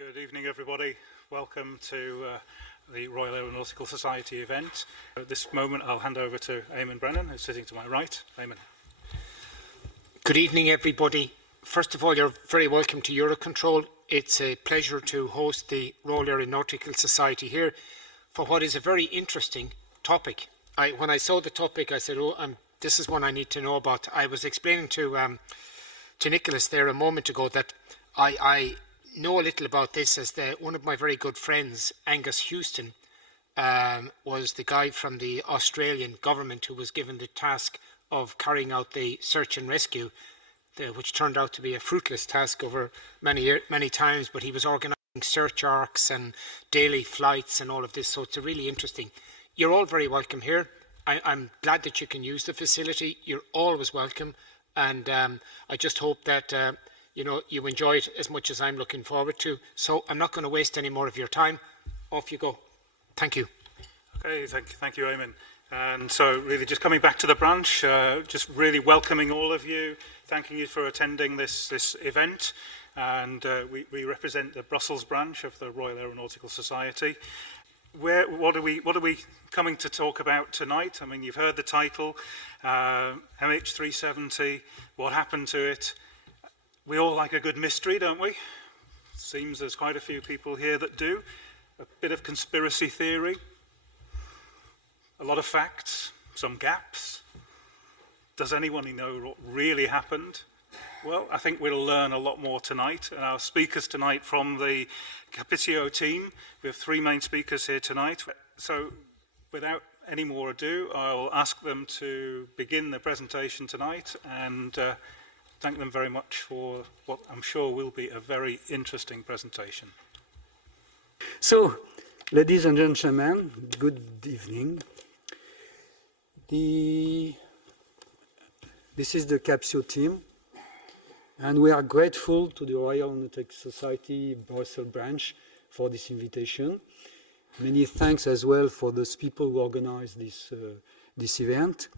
Good evening, everybody. Welcome to the Royal Aeronautical Society event. At this moment, I'll hand over to Eamon Brennan, who's sitting to my right. Eamon. Good evening, everybody. First of all, you're very welcome to Eurocontrol. It's a pleasure to host the Royal Aeronautical Society here for what is a very interesting topic. When I saw the topic, I said, this is one I need to know about. I was explaining to Nicholas there a moment ago that I know a little about this as one of my very good friends, Angus Houston, was the guy from the Australian government who was given the task of carrying out the search and rescue, which turned out to be a fruitless task over many times, but he was organising search arcs and daily flights and all of this, so it's really interesting. You're all very welcome here. I'm glad that you can use the facility. You're always welcome, and I just hope that you enjoy it as much as I'm looking forward to. So I'm not going to waste any more of your time. Off you go. Thank you. Okay, thank you, Eamon. And so really just coming back to the branch, just really welcoming all of you, thanking you for attending this event. And we represent the Brussels branch of the Royal Aeronautical Society. What are we coming to talk about tonight? I mean, you've heard the title, MH370, what happened to it. We all like a good mystery, don't we? Seems there's quite a few people here that do. A bit of conspiracy theory, a lot of facts, some gaps. Does anyone know what really happened? Well, I think we'll learn a lot more tonight. And our speakers tonight from the CAPTIO team, we have three main speakers here tonight. So without any more ado, I'll ask them to begin the presentation tonight and thank them very much for what I'm sure will be a very interesting presentation. So, ladies and gentlemen, good evening. This is the CAPTIO team, and we are grateful to the Royal Aeronautical Society Brussels Branch for this invitation. Many thanks as well for those people who organized this event.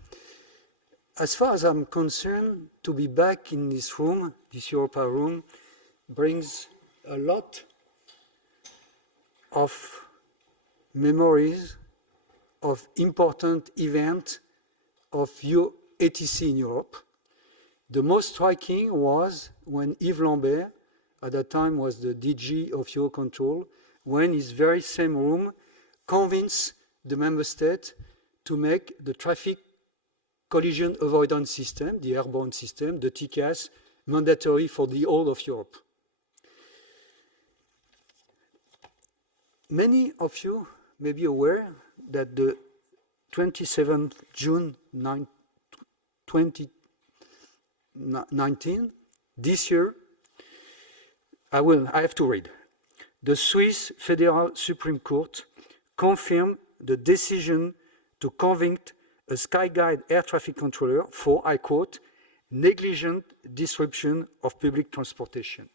As far as I'm concerned, to be back in this room, this Europa room, brings a lot of memories of important events of ATC in Europe. The most striking was when Yves Lambert, at that time was the DG of Eurocontrol, when in his very same room convinced the member state to make the traffic collision avoidance system, the airborne system, the TCAS, mandatory for the whole of Europe. Many of you may be aware that the 27th June 2019, this year, I have to read. The Swiss Federal Supreme Court confirmed the decision to convict a Skyguide air traffic controller for, I quote, negligent disruption of public transportation.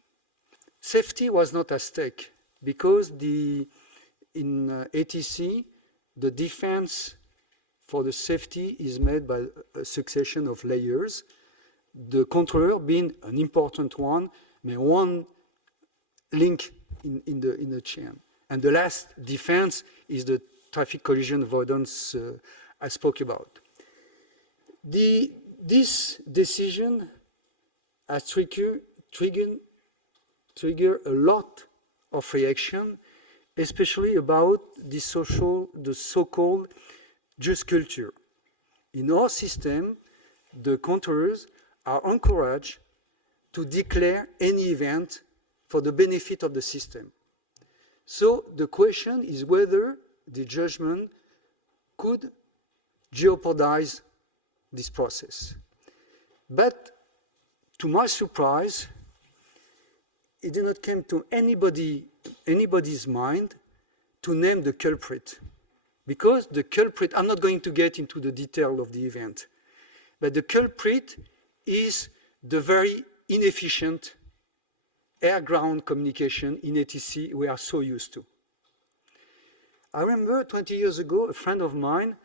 Safety was not at stake because in ATC, the defense for the safety is made by a succession of layers, the controller being an important one, one link in the chain. And the last defense is the traffic collision avoidance I spoke about. This decision has triggered a lot of reaction, especially about the so-called just culture. In our system, the controllers are encouraged to declare any event for the benefit of the system. So the question is whether the judgment could jeopardize this process. But to my surprise, it did not come to anybody's mind to name the culprit. Because the culprit, I'm not going to get into the detail of the event, but the culprit is the very inefficient air-ground communication in ATC we are so used to. I remember 20 years ago, a friend of mine,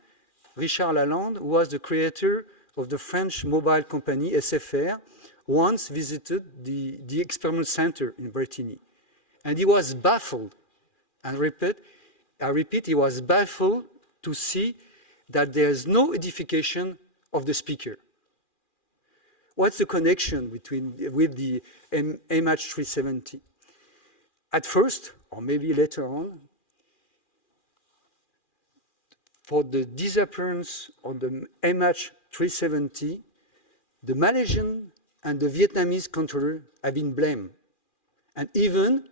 Richard Lalande, who was the creator of the French mobile company SFR, once visited the experiment center in Bretigny. And he was baffled. And I repeat, he was baffled to see that there's no edification of the speaker. What's the connection with the MH370? At first, or maybe later on, for the disappearance of the MH370, the Malaysian and the Vietnamese controller have been blamed. And even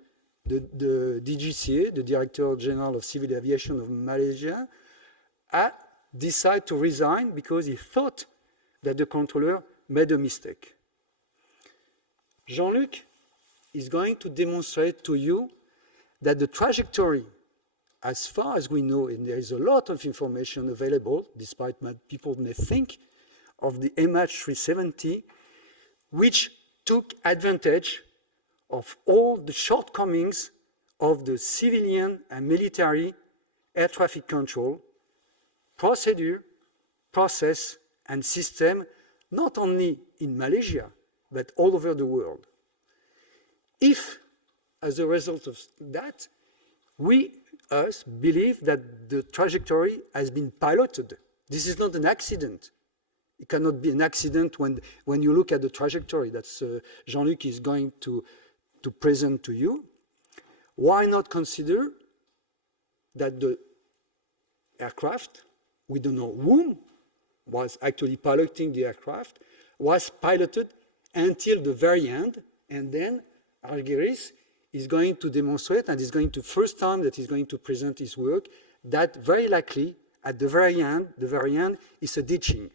the DGCA, the Director General of Civil Aviation of Malaysia, decided to resign because he thought that the controller made a mistake. Jean-Luc is going to demonstrate to you that the trajectory, as far as we know, and there is a lot of information available, despite people may think, of the MH370, which took advantage of all the shortcomings of the civilian and military air traffic control, procedure, process, and system, not only in Malaysia, but all over the world. If, as a result of that, us believe that the trajectory has been piloted. This is not an accident. It cannot be an accident when you look at the trajectory that Jean-Luc is going to present to you. Why not consider that the aircraft, we don't know whom was actually piloting the aircraft, was piloted until the very end, and then RAeS is going to demonstrate, and is going to, first time that he's going to present his work, that very likely, at the very end is a ditching.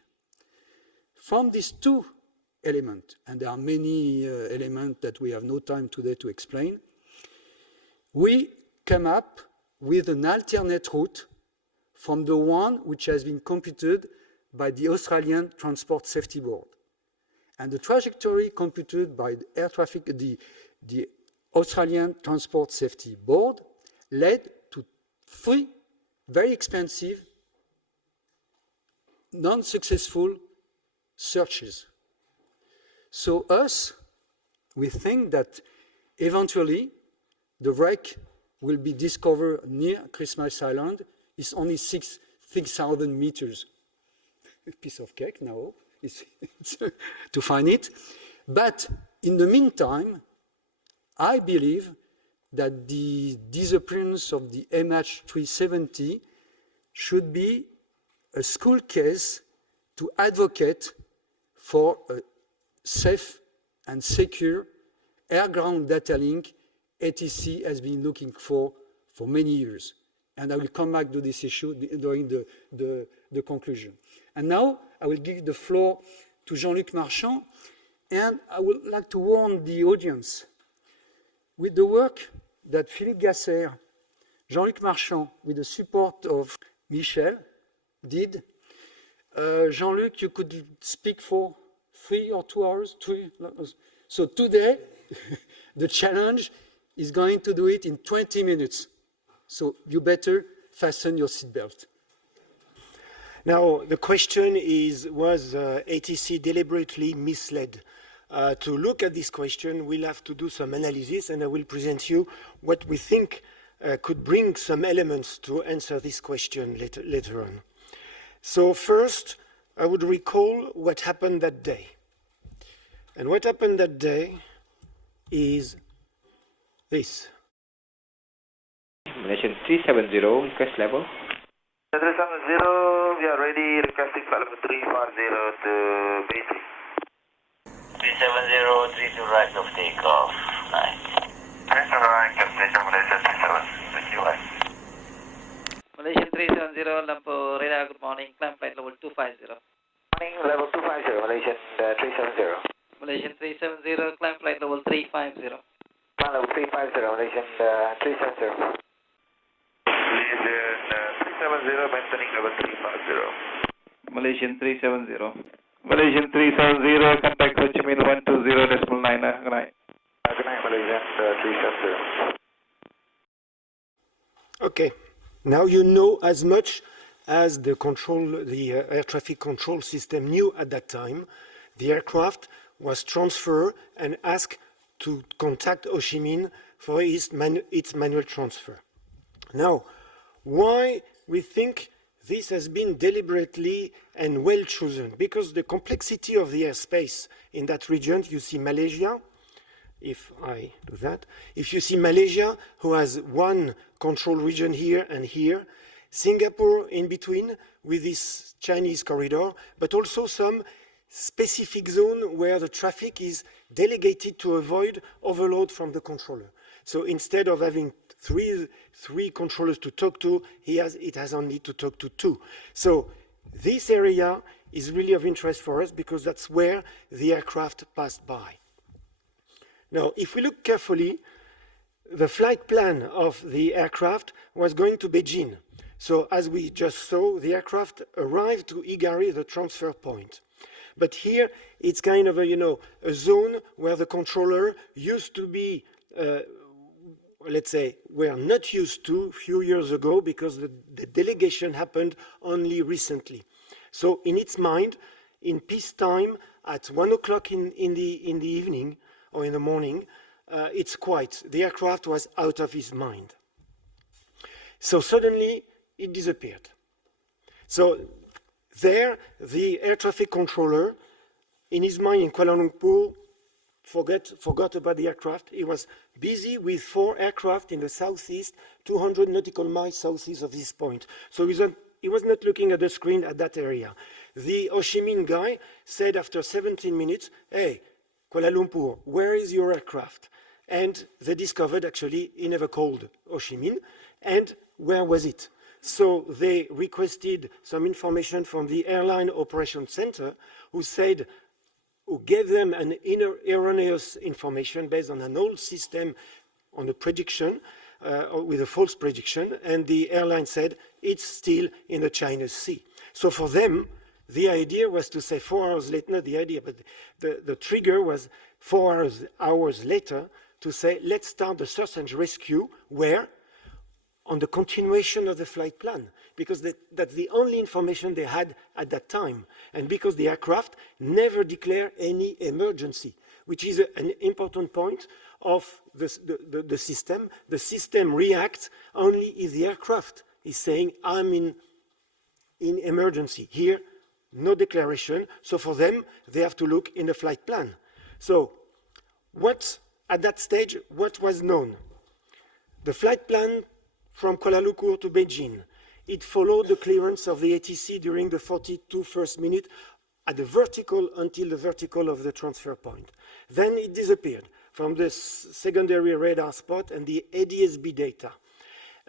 From these two elements, and there are many elements that we have no time today to explain, we come up with an alternate route from the one which has been computed by the Australian Transport Safety Board. And the trajectory computed by the air traffic, the Australian Transport Safety Board led to 3 very expensive, non-successful searches. So we think that eventually the wreck will be discovered near Christmas Island. It's only 6,000 meters. A piece of cake now to find it. But in the meantime, I believe that the disappearance of the MH370 should be a school case to advocate for a safe and secure air-ground data link ATC has been looking for many years. And I will come back to this issue during the conclusion. And now I will give the floor to Jean-Luc Marchand, and I would like to warn the audience with the work that Philippe Gasser, Jean-Luc Marchand, with the support of Michel, did. Jean-Luc, you could speak for 3 or 2 hours? 3. So today, the challenge is going to do it in 20 minutes. So you better fasten your seatbelt. Now, the question is, was ATC deliberately misled? To look at this question, we'll have to do some analysis, and I will present you what we think could bring some elements to answer this question later on. So first, I would recall what happened that day. And what happened that day is this. Malaysian 370, request level. 370, we are ready, requesting flight level 350 to base. 370, 3 to right of takeoff. Right. Right, Captain Malaysia 37, thank you. Malaysian 370, Lampu radar, good morning, climb flight level 250. Morning, level 250, Malaysian 370. Malaysian 370, climb flight level 350. Climb level 350, Malaysian 370. Malaysian 370, maintaining level 350. Malaysian 370. Malaysian 370, contact Ho Chi Minh 120.9. Good night. Good night, Malaysian 370. Okay, now you know as much as the air traffic control system knew at that time. The aircraft was transferred and asked to contact Ho Chi Minh for its manual transfer. Now, why we think this has been deliberately and well chosen? Because the complexity of the airspace in that region, you see Malaysia, if I do that, if you see Malaysia, who has one control region here and here, Singapore in between with this Chinese corridor, but also some specific zone where the traffic is delegated to avoid overload from the controller. So instead of having three controllers to talk to, it has only to talk to two. So this area is really of interest for us because that's where the aircraft passed by. Now, if we look carefully, the flight plan of the aircraft was going to Beijing. So as we just saw, the aircraft arrived to Igari, the transfer point. But here, it's kind of a zone where the controller used to be, let's say, were not used to a few years ago because the delegation happened only recently. So in its mind, in peacetime, at 1 o'clock in the evening or in the morning, the aircraft was out of his mind. So suddenly, it disappeared. So there, the air traffic controller, in his mind in Kuala Lumpur, forgot about the aircraft. He was busy with 4 aircraft in the southeast, 200 nautical miles southeast of this point. So he was not looking at the screen at that area. The Ho Chi Minh guy said after 17 minutes, hey, Kuala Lumpur, where is your aircraft? And they discovered actually he never called Ho Chi Minh. And where was it? So they requested some information from the airline operation center who gave them an erroneous information based on an old system on a prediction, with a false prediction, and the airline said it's still in the China Sea. So for them, the idea was to say 4 hours later, not the idea, but the trigger was 4 hours later to say, let's start the search and rescue, where? On the continuation of the flight plan, because that's the only information they had at that time, and because the aircraft never declared any emergency, which is an important point of the system. The system reacts only if the aircraft is saying, I'm in emergency. Here, no declaration, so for them, they have to look in the flight plan. So, at that stage, what was known? The flight plan from Kuala Lumpur to Beijing. It followed the clearance of the ATC during the 42 first minute at the vertical until the vertical of the transfer point. Then it disappeared from the secondary radar spot and the ADS-B data.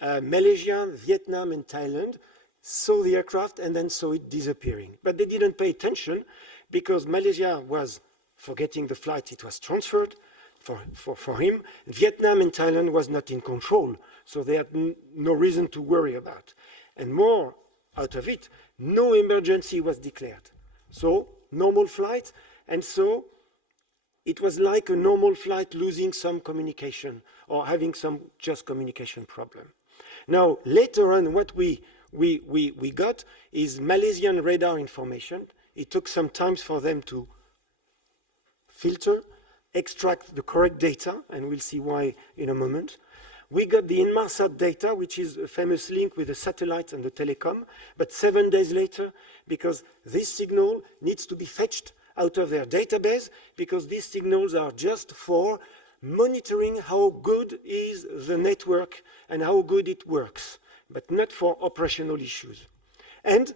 Malaysia, Vietnam, and Thailand saw the aircraft and then saw it disappearing. But they didn't pay attention because Malaysia was forgetting the flight it was transferred for him. Vietnam and Thailand was not in control. So they had no reason to worry about. And more out of it, no emergency was declared. So, normal flight, and so it was like a normal flight losing some communication or having some just communication problem. Now, later on, what we got is Malaysian radar information. It took some time for them to filter, extract the correct data, and we'll see why in a moment. We got the Inmarsat Data, which is a famous link with the satellite and the telecom, but 7 days later, because this signal needs to be fetched out of their database, because these signals are just for monitoring how good is the network and how good it works, but not for operational issues. And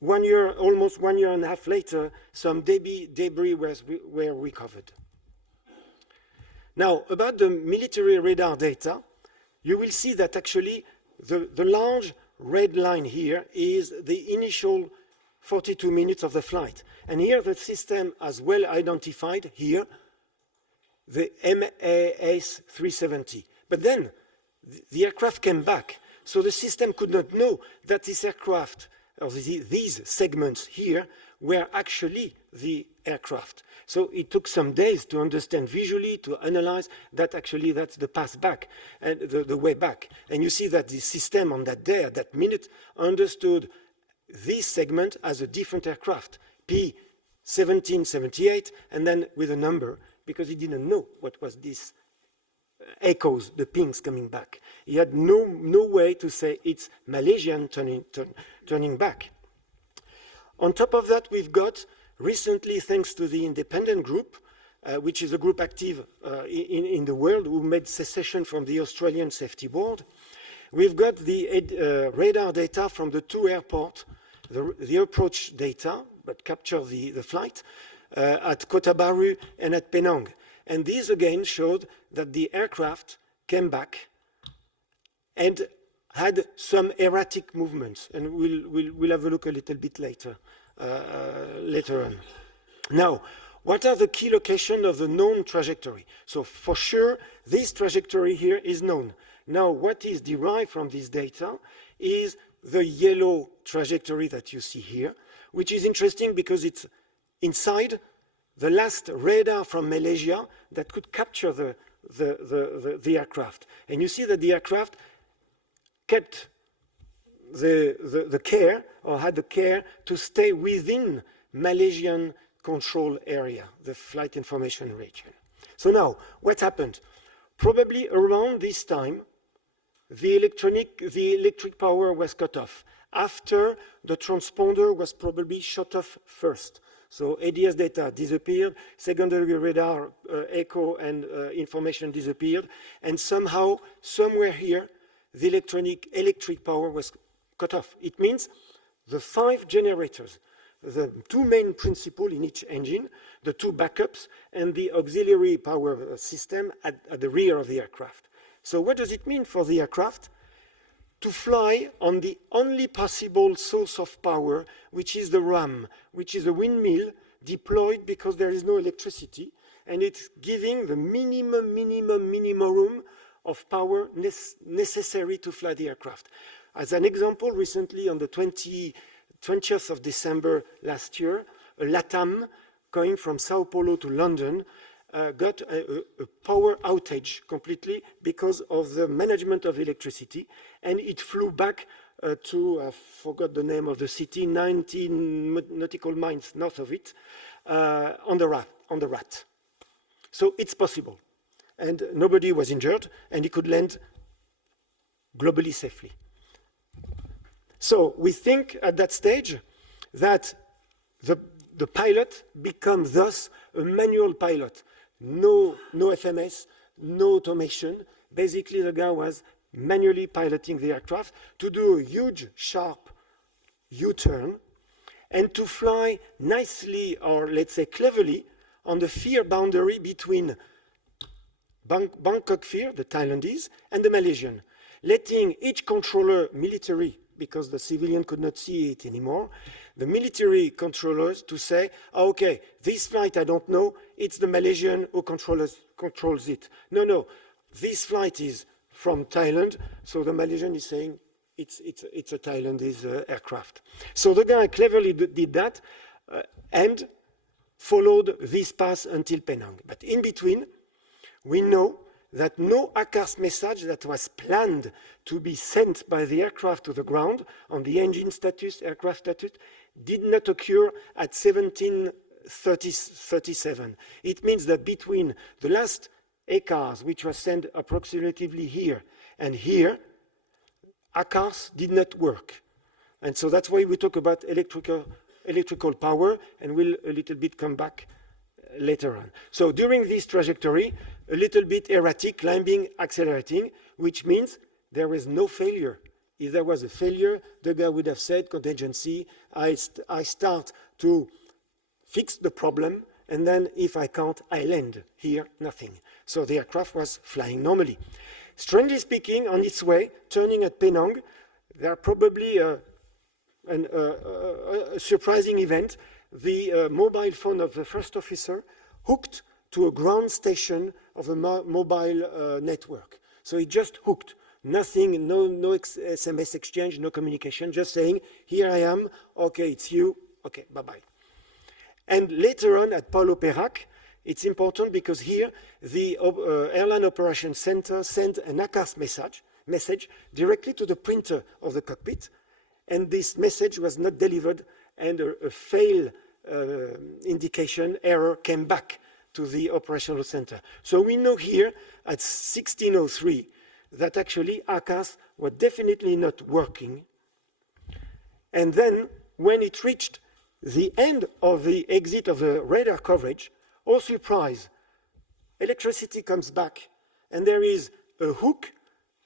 almost 1 year and a half later, some debris were recovered. Now, about the military radar data, you will see that actually the large red line here is the initial 42 minutes of the flight. And here the system has well identified here the MH370. But then the aircraft came back. So the system could not know that this aircraft, or these segments here, were actually the aircraft. So it took some days to understand visually, to analyze that actually that's the path back, and the way back. And you see that the system on that day, at that minute, understood this segment as a different aircraft, P1778, and then with a number, because he didn't know what was this echoes, the pings coming back. He had no way to say it's Malaysian turning back. On top of that, we've got recently, thanks to the independent group, which is a group active in the world who made secession from the Australian Safety Board, we've got the radar data from the two airports, the approach data, but capture the flight, at Kota Baru and at Penang. And these again showed that the aircraft came back and had some erratic movements, and we'll have a look a little bit later on. Now, what are the key locations of the known trajectory? So for sure, this trajectory here is known. Now, what is derived from this data is the yellow trajectory that you see here, which is interesting because it's inside the last radar from Malaysia that could capture the aircraft. And you see that the aircraft kept the care, or had the care, to stay within Malaysian control area, the flight information region. So now, what happened? Probably around this time, the electric power was cut off, after the transponder was probably shut off first. So ADS data disappeared, secondary radar echo and information disappeared, and somehow, somewhere here, the electric power was cut off. It means the 5 generators, the 2 main principles in each engine, the 2 backups, and the auxiliary power system at the rear of the aircraft. So what does it mean for the aircraft? To fly on the only possible source of power, which is the RAM, which is a windmill deployed because there is no electricity, and it's giving the minimum room of power necessary to fly the aircraft. As an example, recently on the 20th of December last year, a LATAM going from Sao Paulo to London got a power outage completely because of the management of electricity, and it flew back to, I forgot the name of the city, 19 nautical miles north of it, on the Rat. So it's possible. And nobody was injured, and he could land globally safely. So we think at that stage that the pilot becomes thus a manual pilot. No FMS, no automation. Basically, the guy was manually piloting the aircraft to do a huge, sharp U-turn and to fly nicely, or let's say cleverly, on the fear boundary between Bangkok fear, the Thailandese, and the Malaysian, letting each controller, military, because the civilian could not see it anymore, the military controllers to say, oh, okay, this flight I don't know, it's the Malaysian who controls it. No, this flight is from Thailand, so the Malaysian is saying it's a Thailandese aircraft. So the guy cleverly did that and followed this path until Penang. But in between, we know that no HACCPS message that was planned to be sent by the aircraft to the ground on the engine status, aircraft status, did not occur at 1737. It means that between the last ACARS, which was sent approximately here and here, HACCPS did not work. And so that's why we talk about electrical power, and we'll a little bit come back later on. So during this trajectory, a little bit erratic, climbing, accelerating, which means there is no failure. If there was a failure, the guy would have said, contingency, I start to fix the problem, and then if I can't, I land. Here, nothing. So the aircraft was flying normally. Strangely speaking, on its way, turning at Penang, there are probably a surprising event. The mobile phone of the first officer hooked to a ground station of a mobile network. So it just hooked. Nothing, no SMS exchange, no communication, just saying, here I am, okay, it's you, okay, bye-bye. And later on at Paulo Perak, it's important because here the Airline Operations Center sent an HACCPS message directly to the printer of the cockpit, and this message was not delivered, and a fail indication error came back to the operational center. So we know here at 1603 that actually ACAS were definitely not working. And then when it reached the end of the exit of the radar coverage, oh surprise, electricity comes back and there is a hook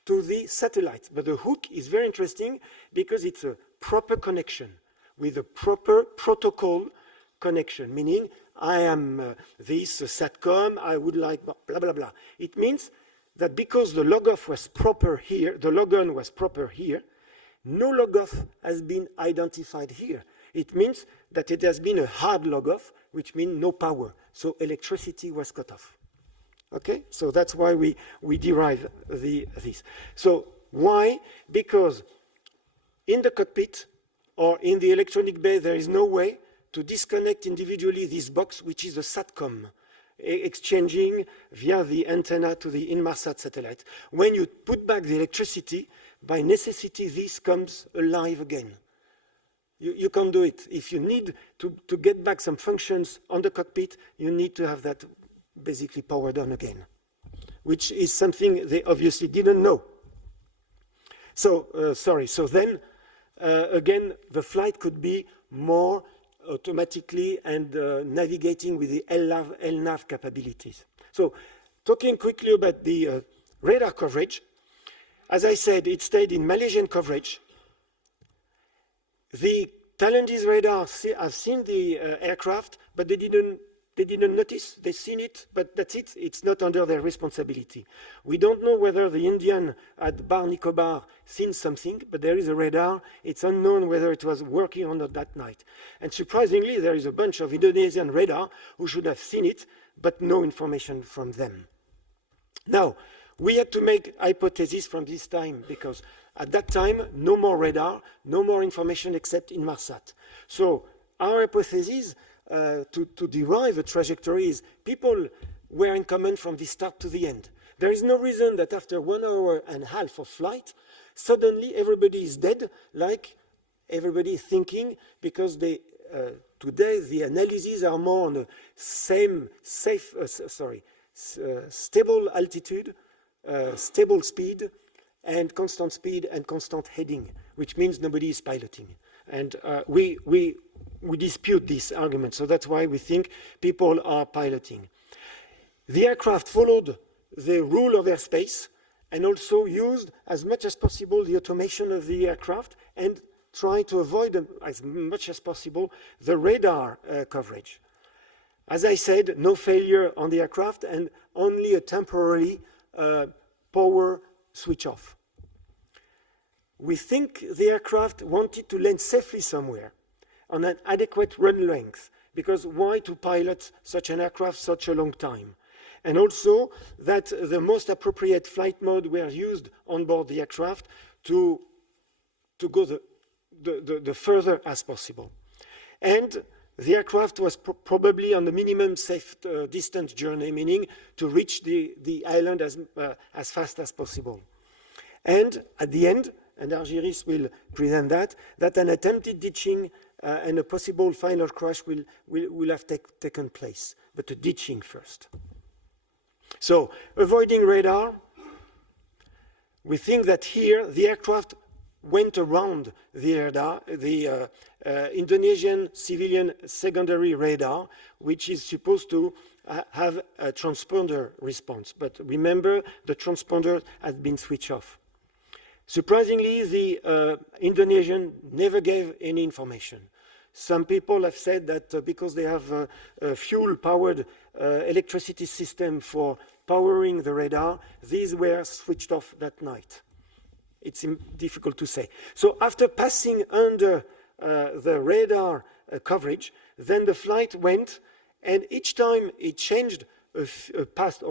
to the satellite. But the hook is very interesting because it's a proper connection with a proper protocol connection, meaning I am this SATCOM, I would like blah, blah, blah. It means that because the logoff was proper here, the logon was proper here, no logoff has been identified here. It means that it has been a hard logoff, which means no power. So electricity was cut off. Okay, so that's why we derive this. So why? Because in the cockpit or in the electronic bay, there is no way to disconnect individually this box, which is a SATCOM, exchanging via the antenna to the Inmarsat satellite. When you put back the electricity, by necessity, this comes alive again. You can't do it. If you need to get back some functions on the cockpit, you need to have that basically powered on again, which is something they obviously didn't know. So, so then, again, the flight could be more automatically and navigating with the LNAV capabilities. So, talking quickly about the radar coverage, as I said, it stayed in Malaysian coverage. The Thailandese radar have seen the aircraft, but they didn't notice. They've seen it, but that's it. It's not under their responsibility. We don't know whether the Indian at Bar Nicobar seen something, but there is a radar. It's unknown whether it was working or not that night. And surprisingly, there is a bunch of Indonesian radar who should have seen it, but no information from them. Now, we had to make hypotheses from this time because at that time, no more radar, no more information except Inmarsat. So our hypothesis to derive a trajectory is people were in common from the start to the end. There is no reason that after 1 hour and a half of flight, suddenly everybody is dead, like everybody is thinking, because they, today the analyses are more on the same stable altitude, stable speed, and constant heading, which means nobody is piloting. And we dispute this argument, so that's why we think people are piloting. The aircraft followed the rule of airspace and also used as much as possible the automation of the aircraft and try to avoid as much as possible the radar coverage. As I said, no failure on the aircraft and only a temporary power switch off. We think the aircraft wanted to land safely somewhere on an adequate run length, because why to pilot such an aircraft such a long time? And also that the most appropriate flight mode were used on board the aircraft to go the further as possible. And the aircraft was probably on the minimum safe distance journey, meaning to reach the island as fast as possible. And at the end, and Argyris will present that an attempted ditching and a possible final crash will have taken place, but a ditching first. So, avoiding radar, we think that here the aircraft went around the radar, the Indonesian civilian secondary radar, which is supposed to have a transponder response. But remember, the transponder has been switched off. Surprisingly, the Indonesian never gave any information. Some people have said that because they have a fuel-powered electricity system for powering the radar, these were switched off that night. It's difficult to say. So after passing under the radar coverage, then the flight went, and each time it changed, it passed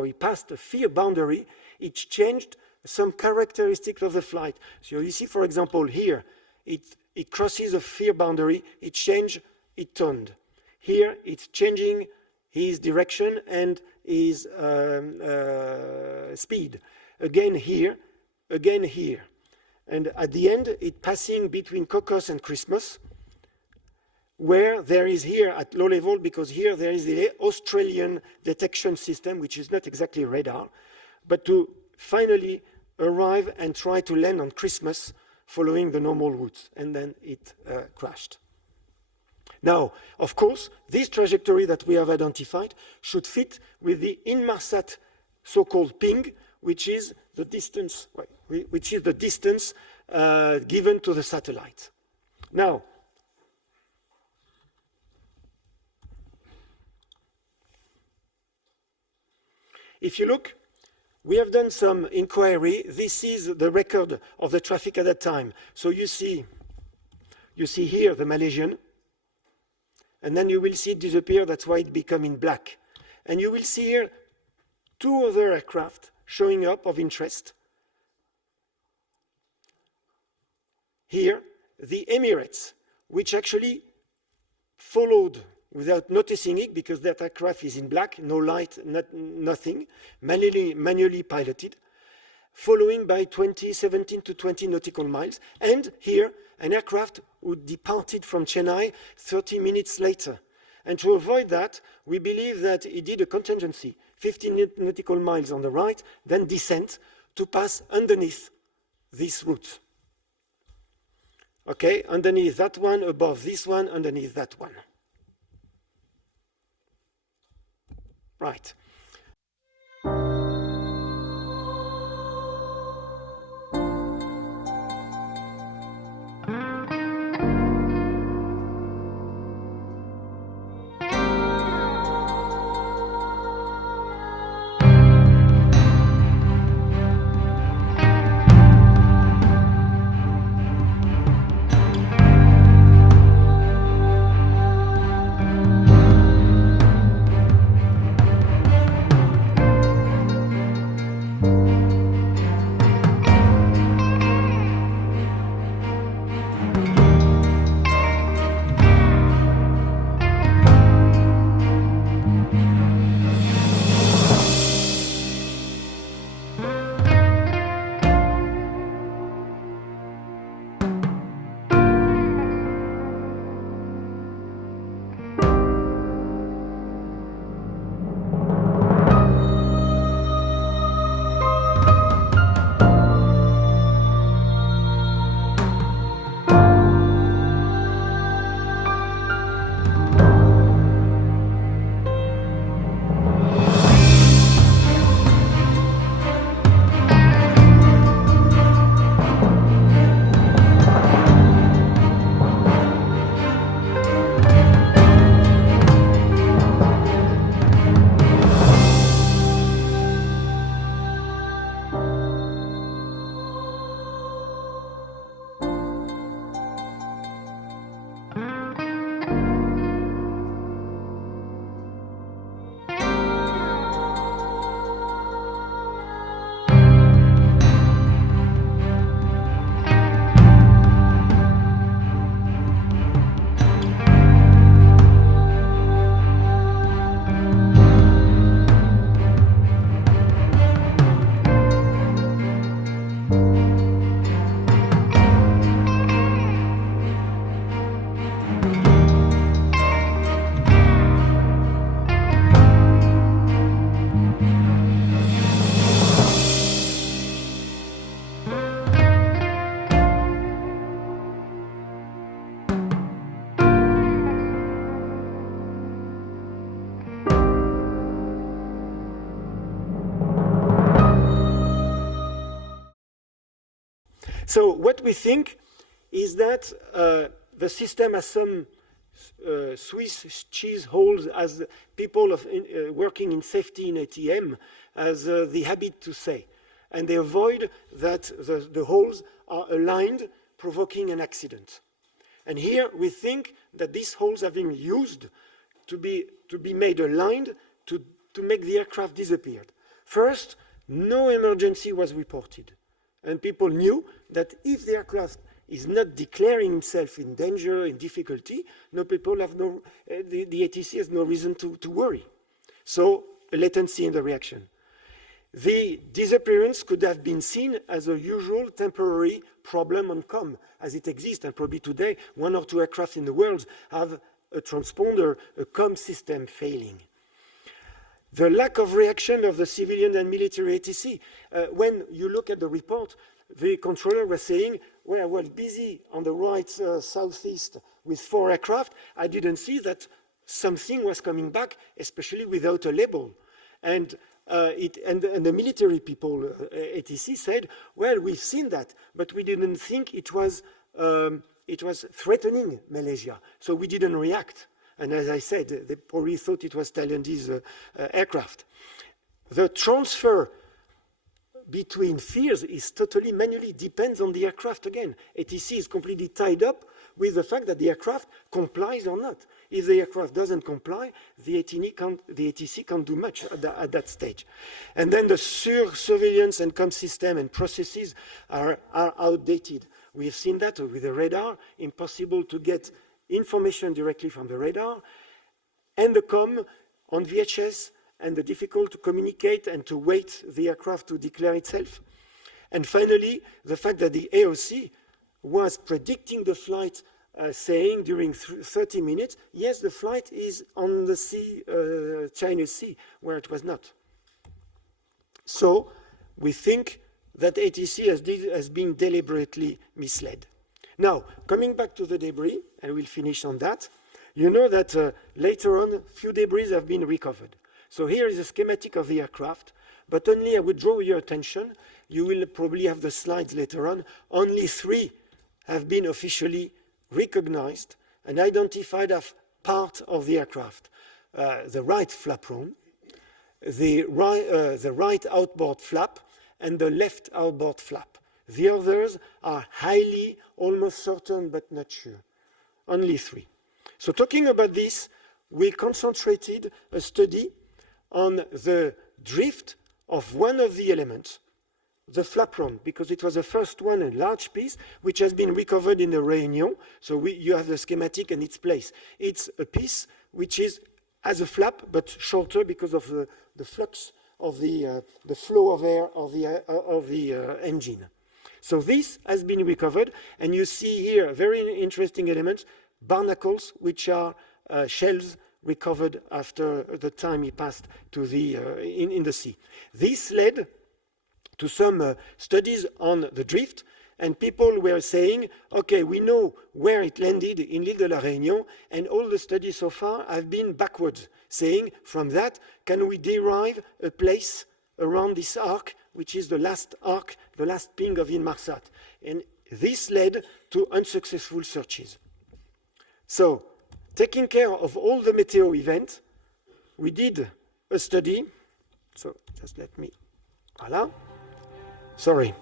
a fear boundary, it changed some characteristics of the flight. So you see, for example, here, it crosses a fear boundary, it changed, it turned. Here, it's changing his direction and his speed. Again here, again here. And at the end, it's passing between Cocos and Christmas, where there is here at low level, because here there is the Australian detection system, which is not exactly radar, but to finally arrive and try to land on Christmas following the normal routes, and then it crashed. Now, of course, this trajectory that we have identified should fit with the Inmarsat so-called ping, which is the distance, given to the satellite. Now, if you look, we have done some inquiry. This is the record of the traffic at that time. So you see here the Malaysian, and then you will see it disappear. That's why it became in black. And you will see here 2 other aircraft showing up of interest. Here, the Emirates, which actually followed without noticing it, because that aircraft is in black, no light, nothing, manually piloted, following by 17 to 20 nautical miles. And here, an aircraft who departed from Chennai 30 minutes later. And to avoid that, we believe that he did a contingency, 15 nautical miles on the right, then descent to pass underneath this route. Okay, underneath that one, above this one, underneath that one. Right. So what we think is that the system has some Swiss cheese holes, as people working in safety in ATM as the habit to say. And they avoid that the holes are aligned, provoking an accident. And here we think that these holes have been used to be made aligned to make the aircraft disappear. First, no emergency was reported. And people knew that if the aircraft is not declaring itself in danger, in difficulty, the ATC has no reason to worry. So, a latency in the reaction. The disappearance could have been seen as a usual temporary problem on COM, as it exists, and probably today 1 or 2 aircraft in the world have a transponder, a comm system failing. The lack of reaction of the civilian and military ATC. When you look at the report, the controller was saying, well, I was busy on the right southeast with 4 aircraft. I didn't see that something was coming back, especially without a label. And the military people, ATC, said, well, we've seen that, but we didn't think it was threatening Malaysia, so we didn't react. And as I said, they probably thought it was Thailandese aircraft. The transfer between fears is totally manually, depends on the aircraft again. ATC is completely tied up with the fact that the aircraft complies or not. If the aircraft doesn't comply, the ATC can't do much at that stage. And then the surveillance and comm system and processes are outdated. We have seen that with the radar, impossible to get information directly from the radar, and the comm on VHS, and the difficult to communicate and to wait the aircraft to declare itself. And finally, the fact that the AOC was predicting the flight, saying during 30 minutes, yes, the flight is on the sea, China Sea, where it was not. So we think that ATC has been deliberately misled. Now, coming back to the debris, and we'll finish on that, you know that later on, few debris have been recovered. So here is a schematic of the aircraft, but only I would draw your attention, you will probably have the slides later on, only 3 have been officially recognized and identified as part of the aircraft. The right flaperon, the right outboard flap, and the left outboard flap. The others are highly, almost certain, but not sure. Only 3. So talking about this, we concentrated a study on the drift of one of the elements, the flaperon, because it was the first one, a large piece, which has been recovered in the Réunion. So you have the schematic and its place. It's a piece which is as a flap, but shorter because of the flux of the flow of air of the engine. So this has been recovered, and you see here very interesting elements, barnacles, which are shells recovered after the time he passed to the in the sea. This led to some studies on the drift, and people were saying, okay, we know where it landed in l'île de la Réunion, and all the studies so far have been backwards, saying from that, can we derive a place around this arc, which is the last arc, the last ping of Inmarsat. And this led to unsuccessful searches. So, taking care of all the meteo events, we did a study. So, just let me, voila. Sorry.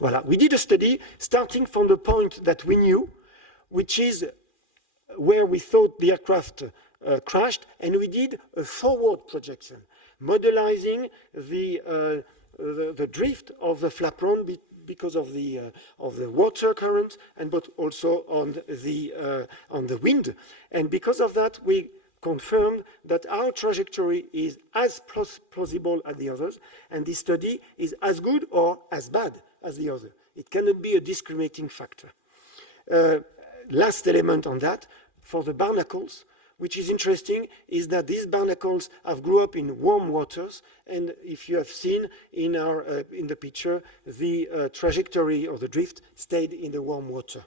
Voila. We did a study starting from the point that we knew, which is where we thought the aircraft crashed, and we did a forward projection, modelizing the drift of the flaperon because of the water current, but also on the wind. And because of that, we confirmed that our trajectory is as plausible as the others, and this study is as good or as bad as the other. It cannot be a discriminating factor. Last element on that, for the barnacles, which is interesting, is that these barnacles have grew up in warm waters, and if you have seen in the picture, the trajectory of the drift stayed in the warm water.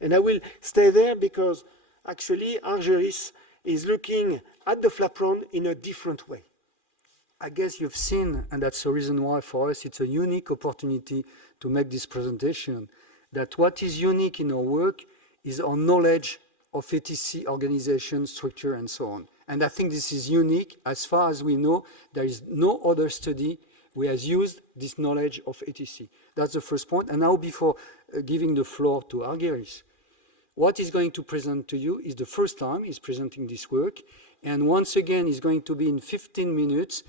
And I will stay there because actually RAeS is looking at the flaperon in a different way. I guess you've seen, and that's the reason why for us it's a unique opportunity to make this presentation, that what is unique in our work is our knowledge of ATC organization, structure, and so on. And I think this is unique. As far as we know, there is no other study who has used this knowledge of ATC. That's the first point. And now before giving the floor to RAeS, what he's going to present to you is the first time he's presenting this work. And once again, it's going to be in 15 minutes,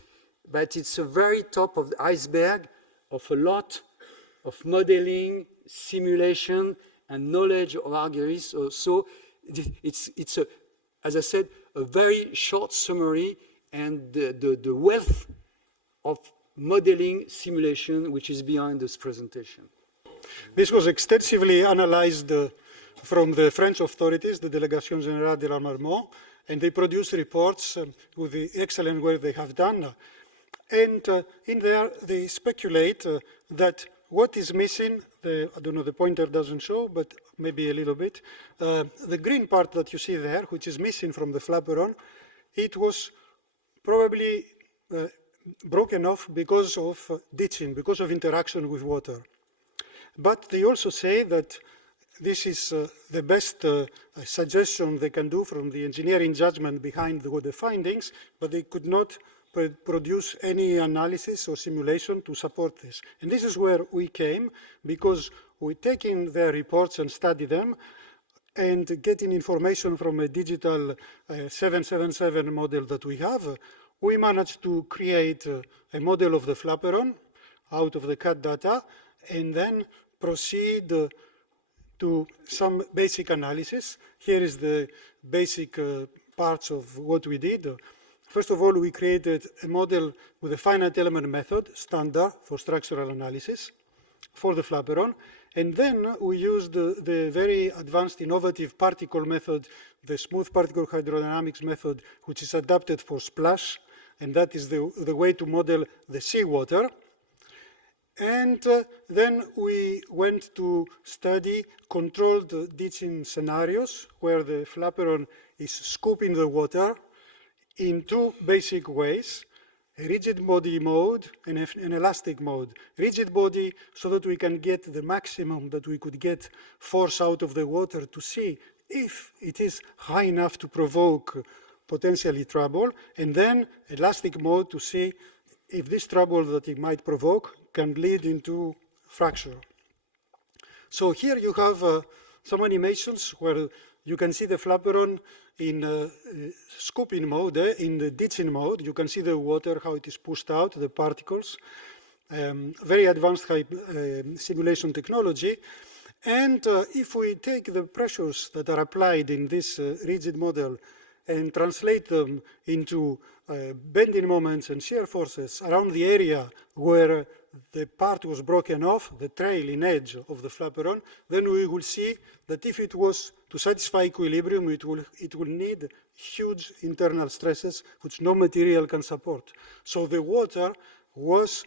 but it's a very top of the iceberg of a lot of modeling, simulation, and knowledge of RAeS. So it's as I said, a very short summary and the wealth of modeling simulation which is behind this presentation. This was extensively analyzed from the French authorities, the Délégation Générale de l'Armement, and they produce reports with the excellent work they have done. And in there, they speculate that what is missing, I don't know, the pointer doesn't show, but maybe a little bit. The green part that you see there, which is missing from the flaperon, it was probably broken off because of ditching, because of interaction with water. But they also say that this is the best suggestion they can do from the engineering judgment behind the findings, but they could not produce any analysis or simulation to support this. And this is where we came, because we taking their reports and study them, and getting information from a digital 777 model that we have, we managed to create a model of the flaperon out of the CAD data, and then proceed to some basic analysis. Here is the basic parts of what we did. First of all, we created a model with a finite element method, standard for structural analysis, for the flaperon. And then we used the very advanced innovative particle method, the smooth particle hydrodynamics method, which is adapted for splash. And that is the way to model the seawater. And then we went to study controlled ditching scenarios where the flaperon is scooping the water in two basic ways, a rigid body mode and an elastic mode. Rigid body so that we can get the maximum that we could get force out of the water to see if it is high enough to provoke potentially trouble, and then elastic mode to see if this trouble that it might provoke can lead into fracture. So here you have some animations where you can see the flaperon in scooping mode, in the ditching mode. You can see the water, how it is pushed out, the particles. Very advanced simulation technology. And if we take the pressures that are applied in this rigid model and translate them into bending moments and shear forces around the area where the part was broken off, the trailing edge of the flaperon, then we will see that if it was to satisfy equilibrium, it will need huge internal stresses which no material can support. So the water was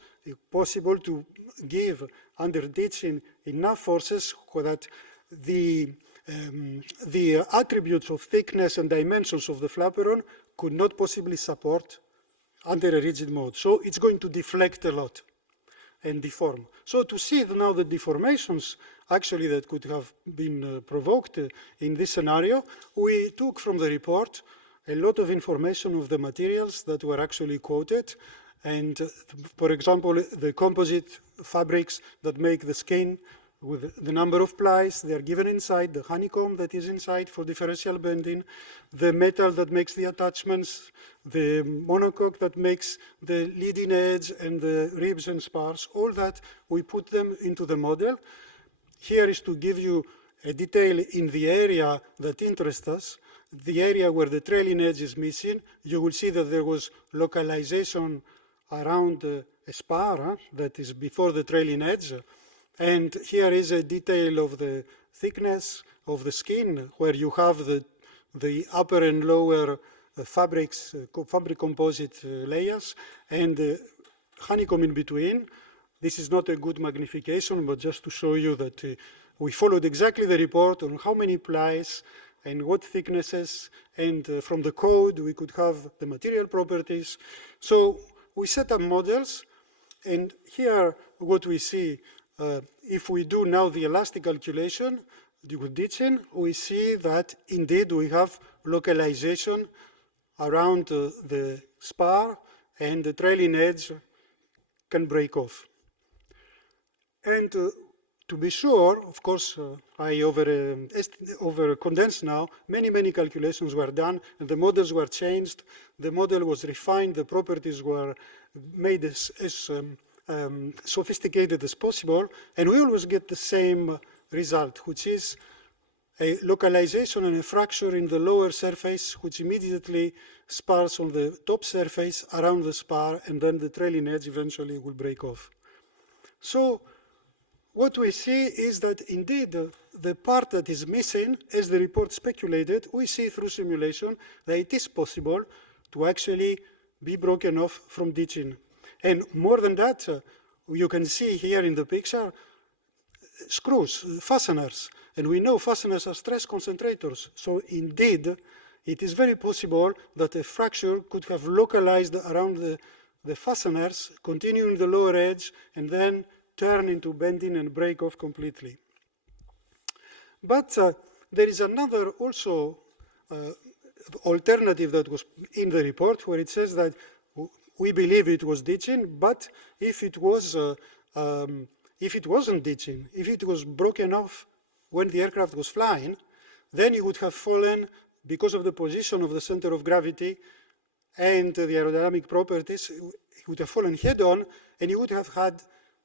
possible to give under ditching enough forces so that the attributes of thickness and dimensions of the flaperon could not possibly support under a rigid mode. So it's going to deflect a lot and deform. So to see now the deformations actually that could have been provoked in this scenario, we took from the report a lot of information of the materials that were actually quoted. And for example, the composite fabrics that make the skin with the number of plies, they are given inside, the honeycomb that is inside for differential bending, the metal that makes the attachments, the monocoque that makes the leading edge and the ribs and spars, all that, we put them into the model. Here is to give you a detail in the area that interests us, the area where the trailing edge is missing. You will see that there was localization around a spar that is before the trailing edge. And here is a detail of the thickness of the skin, where you have the upper and lower fabrics, fabric composite layers, and the honeycomb in between. This is not a good magnification, but just to show you that we followed exactly the report on how many plies and what thicknesses, and from the code we could have the material properties. So we set up models, and here what we see, if we do now the elastic calculation with ditching, we see that indeed we have localization around the spar, and the trailing edge can break off. And to be sure, of course, I over condensed now. Many calculations were done, and the models were changed. The model was refined. The properties were made as sophisticated as possible, and we always get the same result, which is a localization and a fracture in the lower surface, which immediately spars on the top surface around the spar, and then the trailing edge eventually will break off. So what we see is that indeed the part that is missing, as the report speculated, we see through simulation that it is possible to actually be broken off from ditching. And more than that, you can see here in the picture screws, fasteners, and we know fasteners are stress concentrators. So indeed, it is very possible that a fracture could have localized around the fasteners, continuing the lower edge, and then turn into bending and break off completely. But there is another also alternative that was in the report, where it says that we believe it was ditching, but if it wasn't ditching, if it was broken off when the aircraft was flying, then it would have fallen because of the position of the center of gravity and the aerodynamic properties. It would have fallen head-on, and you would have had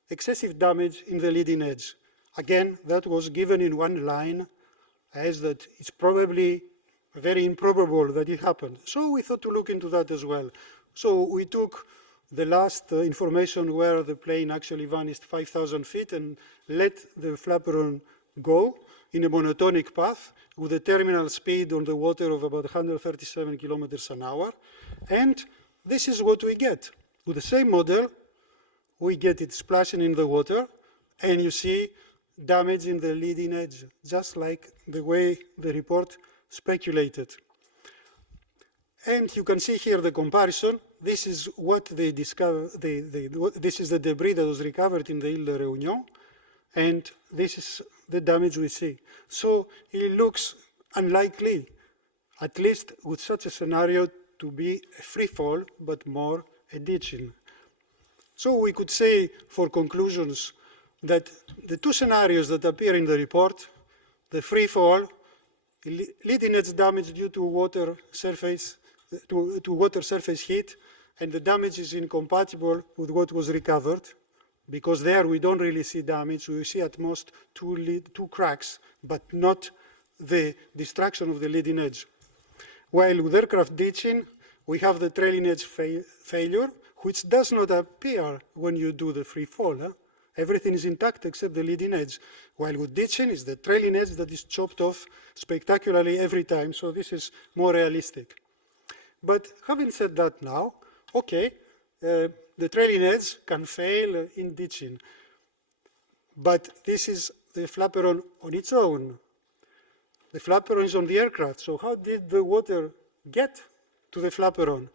excessive damage in the leading edge. Again, that was given in one line as that it's probably very improbable that it happened. So we thought to look into that as well. So we took the last information where the plane actually vanished 5,000 feet and let the Flaperon go in a monotonic path with a terminal speed on the water of about 137 kilometers an hour. And this is what we get. With the same model, we get it splashing in the water, and you see damage in the leading edge, just like the way the report speculated. And you can see here the comparison. This is what they discovered. This is the debris that was recovered in the Ile de Réunion, and this is the damage we see. So it looks unlikely, at least with such a scenario, to be a free fall, but more a ditching. So we could say, for conclusions, that the two scenarios that appear in the report, the free fall, leading edge damage due to water surface heat, and the damage is incompatible with what was recovered, because there we don't really see damage. We see at most two cracks, but not the destruction of the leading edge. While with aircraft ditching, we have the trailing edge failure, which does not appear when you do the free fall. Everything is intact except the leading edge. While with ditching, it's the trailing edge that is chopped off spectacularly every time, so this is more realistic. But having said that now, okay, the trailing edge can fail in ditching. But this is the Flaperon on its own. The Flaperon is on the aircraft, so how did the water get to the Flaperon?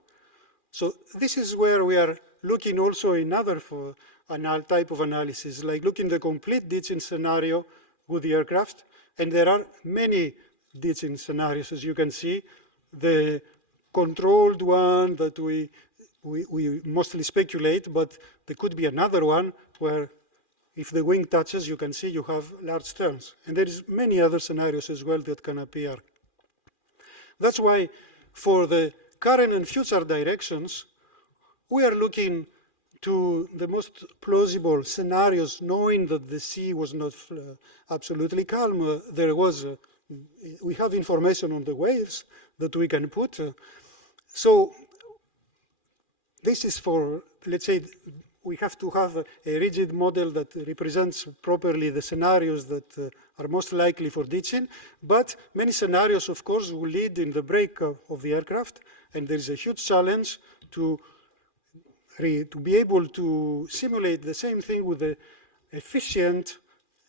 So this is where we are looking also in other type of analysis, like looking at the complete ditching scenario with the aircraft. And there are many ditching scenarios, as you can see. The controlled one that we mostly speculate, but there could be another one where if the wing touches, you can see you have large turns. And there is many other scenarios as well that can appear. That's why for the current and future directions, we are looking to the most plausible scenarios, knowing that the sea was not absolutely calm. We have information on the waves that we can put. So this is for, let's say, we have to have a rigid model that represents properly the scenarios that are most likely for ditching. But many scenarios, of course, will lead in the break of the aircraft. And there is a huge challenge to be able to simulate the same thing with an efficient,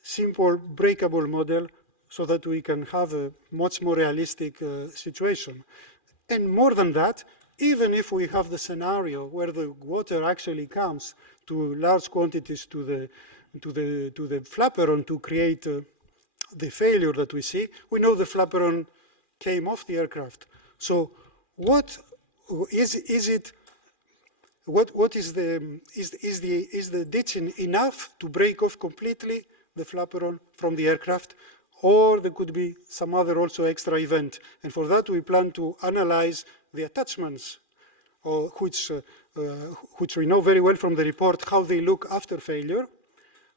simple, breakable model so that we can have a much more realistic situation. And more than that, even if we have the scenario where the water actually comes to large quantities to the Flaperon to create the failure that we see, we know the Flaperon came off the aircraft. So what is the ditching enough to break off completely the Flaperon from the aircraft? Or there could be some other also extra event. And for that, we plan to analyze the attachments, which we know very well from the report how they look after failure.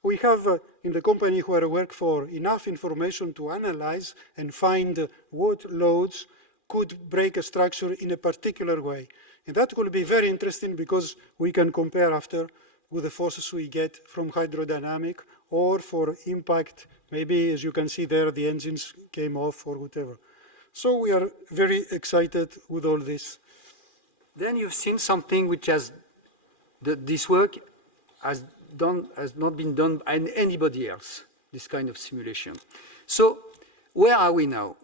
We have in the company where I work for enough information to analyze and find what loads could break a structure in a particular way. And that will be very interesting because we can compare after with the forces we get from hydrodynamic or for impact. Maybe, as you can see there, the engines came off or whatever. So we are very excited with all this. Then you've seen something which has, this work has not been done by anybody else, this kind of simulation. So where are we now?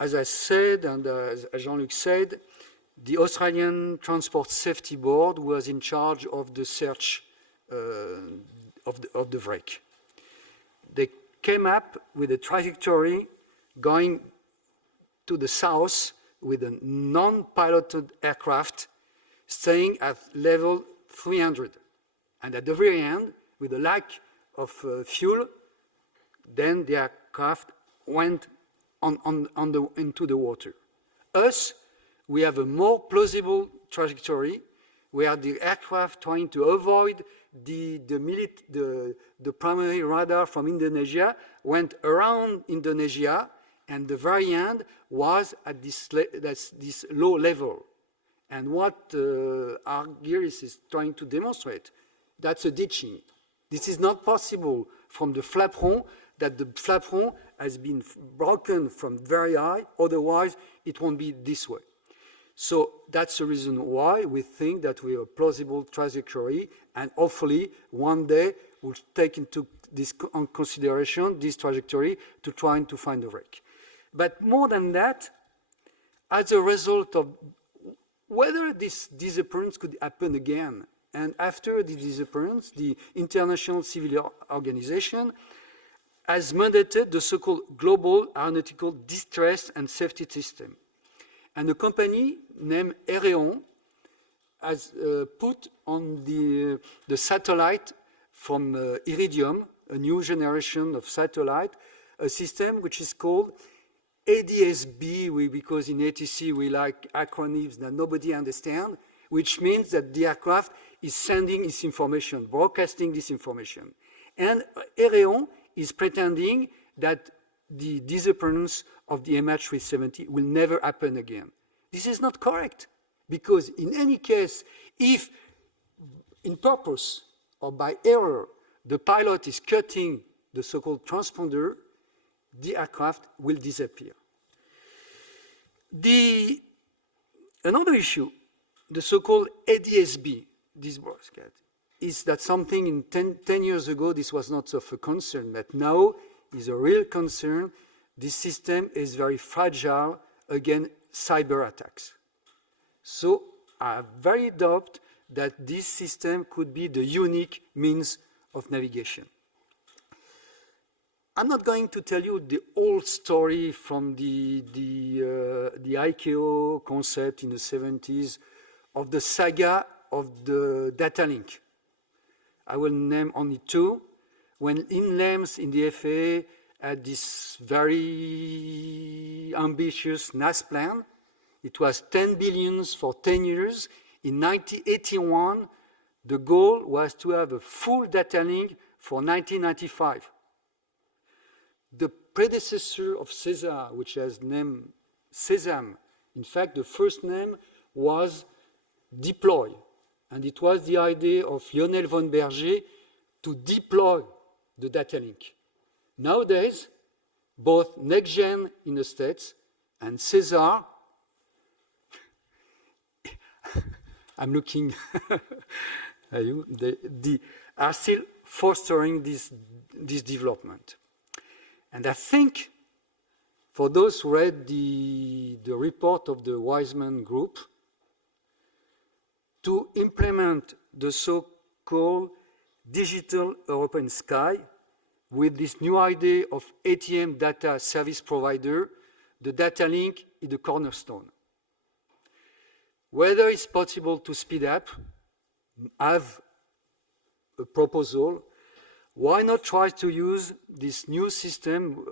As I said, and as Jean-Luc said, the Australian Transport Safety Board was in charge of the search of the wreck. They came up with a trajectory going to the south with a non-piloted aircraft staying at level 300. And at the very end, with a lack of fuel, then the aircraft went into the water. Us, we have a more plausible trajectory where the aircraft trying to avoid the primary radar from Indonesia went around Indonesia, and the very end was at this low level. And what RAeS is trying to demonstrate, that's a ditching. This is not possible from the flaperon, that the flaperon has been broken from very high, otherwise it won't be this way. So that's the reason why we think that we have a plausible trajectory, and hopefully one day we'll take into this consideration this trajectory to trying to find a wreck. But more than that, as a result of whether this disappearance could happen again, and after the disappearance, the International Civil Organization has mandated the so-called Global Aeronautical Distress and Safety System. And a company named RAeS has put on the satellite from Iridium, a new generation of satellite, a system which is called ADS-B, because in ATC we like acronyms that nobody understands, which means that the aircraft is sending this information, broadcasting this information. And RAeS is pretending that the disappearance of the MH370 will never happen again. This is not correct, because in any case, if in purpose or by error, the pilot is cutting the so-called transponder, the aircraft will disappear. Another issue, the so-called ADS-B, this broadcast, is that something in 10 years ago, this was not of a concern, but now is a real concern. This system is very fragile against cyber attacks. So I very doubt that this system could be the unique means of navigation. I'm not going to tell you the whole story from the ICAO concept in the 70s of the saga of the data link. I will name only two. When INLEMS in the FAA had this very ambitious NAS plan, it was 10 billion for 10 years. In 1981, the goal was to have a full data link for 1995. The predecessor of CESAR, which has named SESAM, in fact, the first name was Deploy. And it was the idea of Lionel von Berger to deploy the data link. Nowadays, both NextGen in the States and CESAR, I'm looking at you, are still fostering this development. And I think for those who read the report of the Wiseman Group, to implement the so-called digital European sky with this new idea of ATM data service provider, the data link is the cornerstone. Whether it's possible to speed up, have a proposal, why not try to use this new system,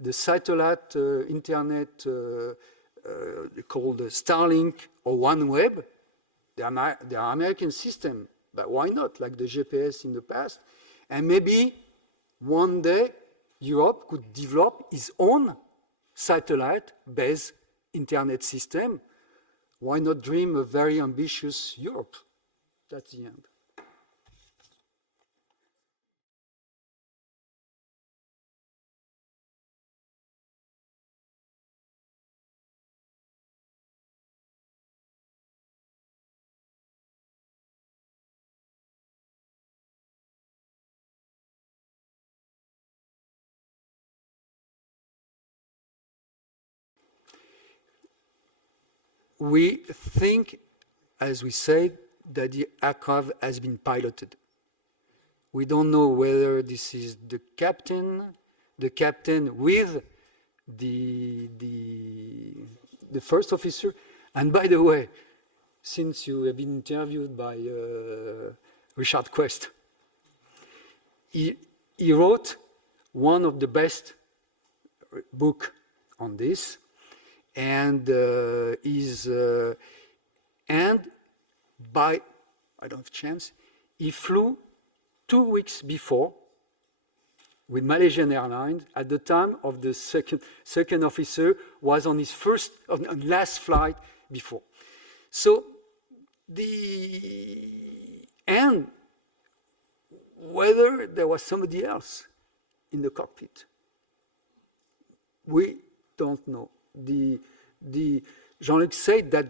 the satellite internet called Starlink or OneWeb? They are American system, but why not, like the GPS in the past? And maybe one day Europe could develop its own satellite-based internet system. Why not dream a very ambitious Europe? That's the end. We think, as we said, that the aircraft has been piloted. We don't know whether this is the captain with the first officer. And by the way, since you have been interviewed by Richard Quest, he wrote one of the best book on this, and by, I don't have chance, he flew 2 weeks before with Malaysian Airlines at the time of the second officer was on his last flight before. So and whether there was somebody else in the cockpit, we don't know. Jean-Luc said that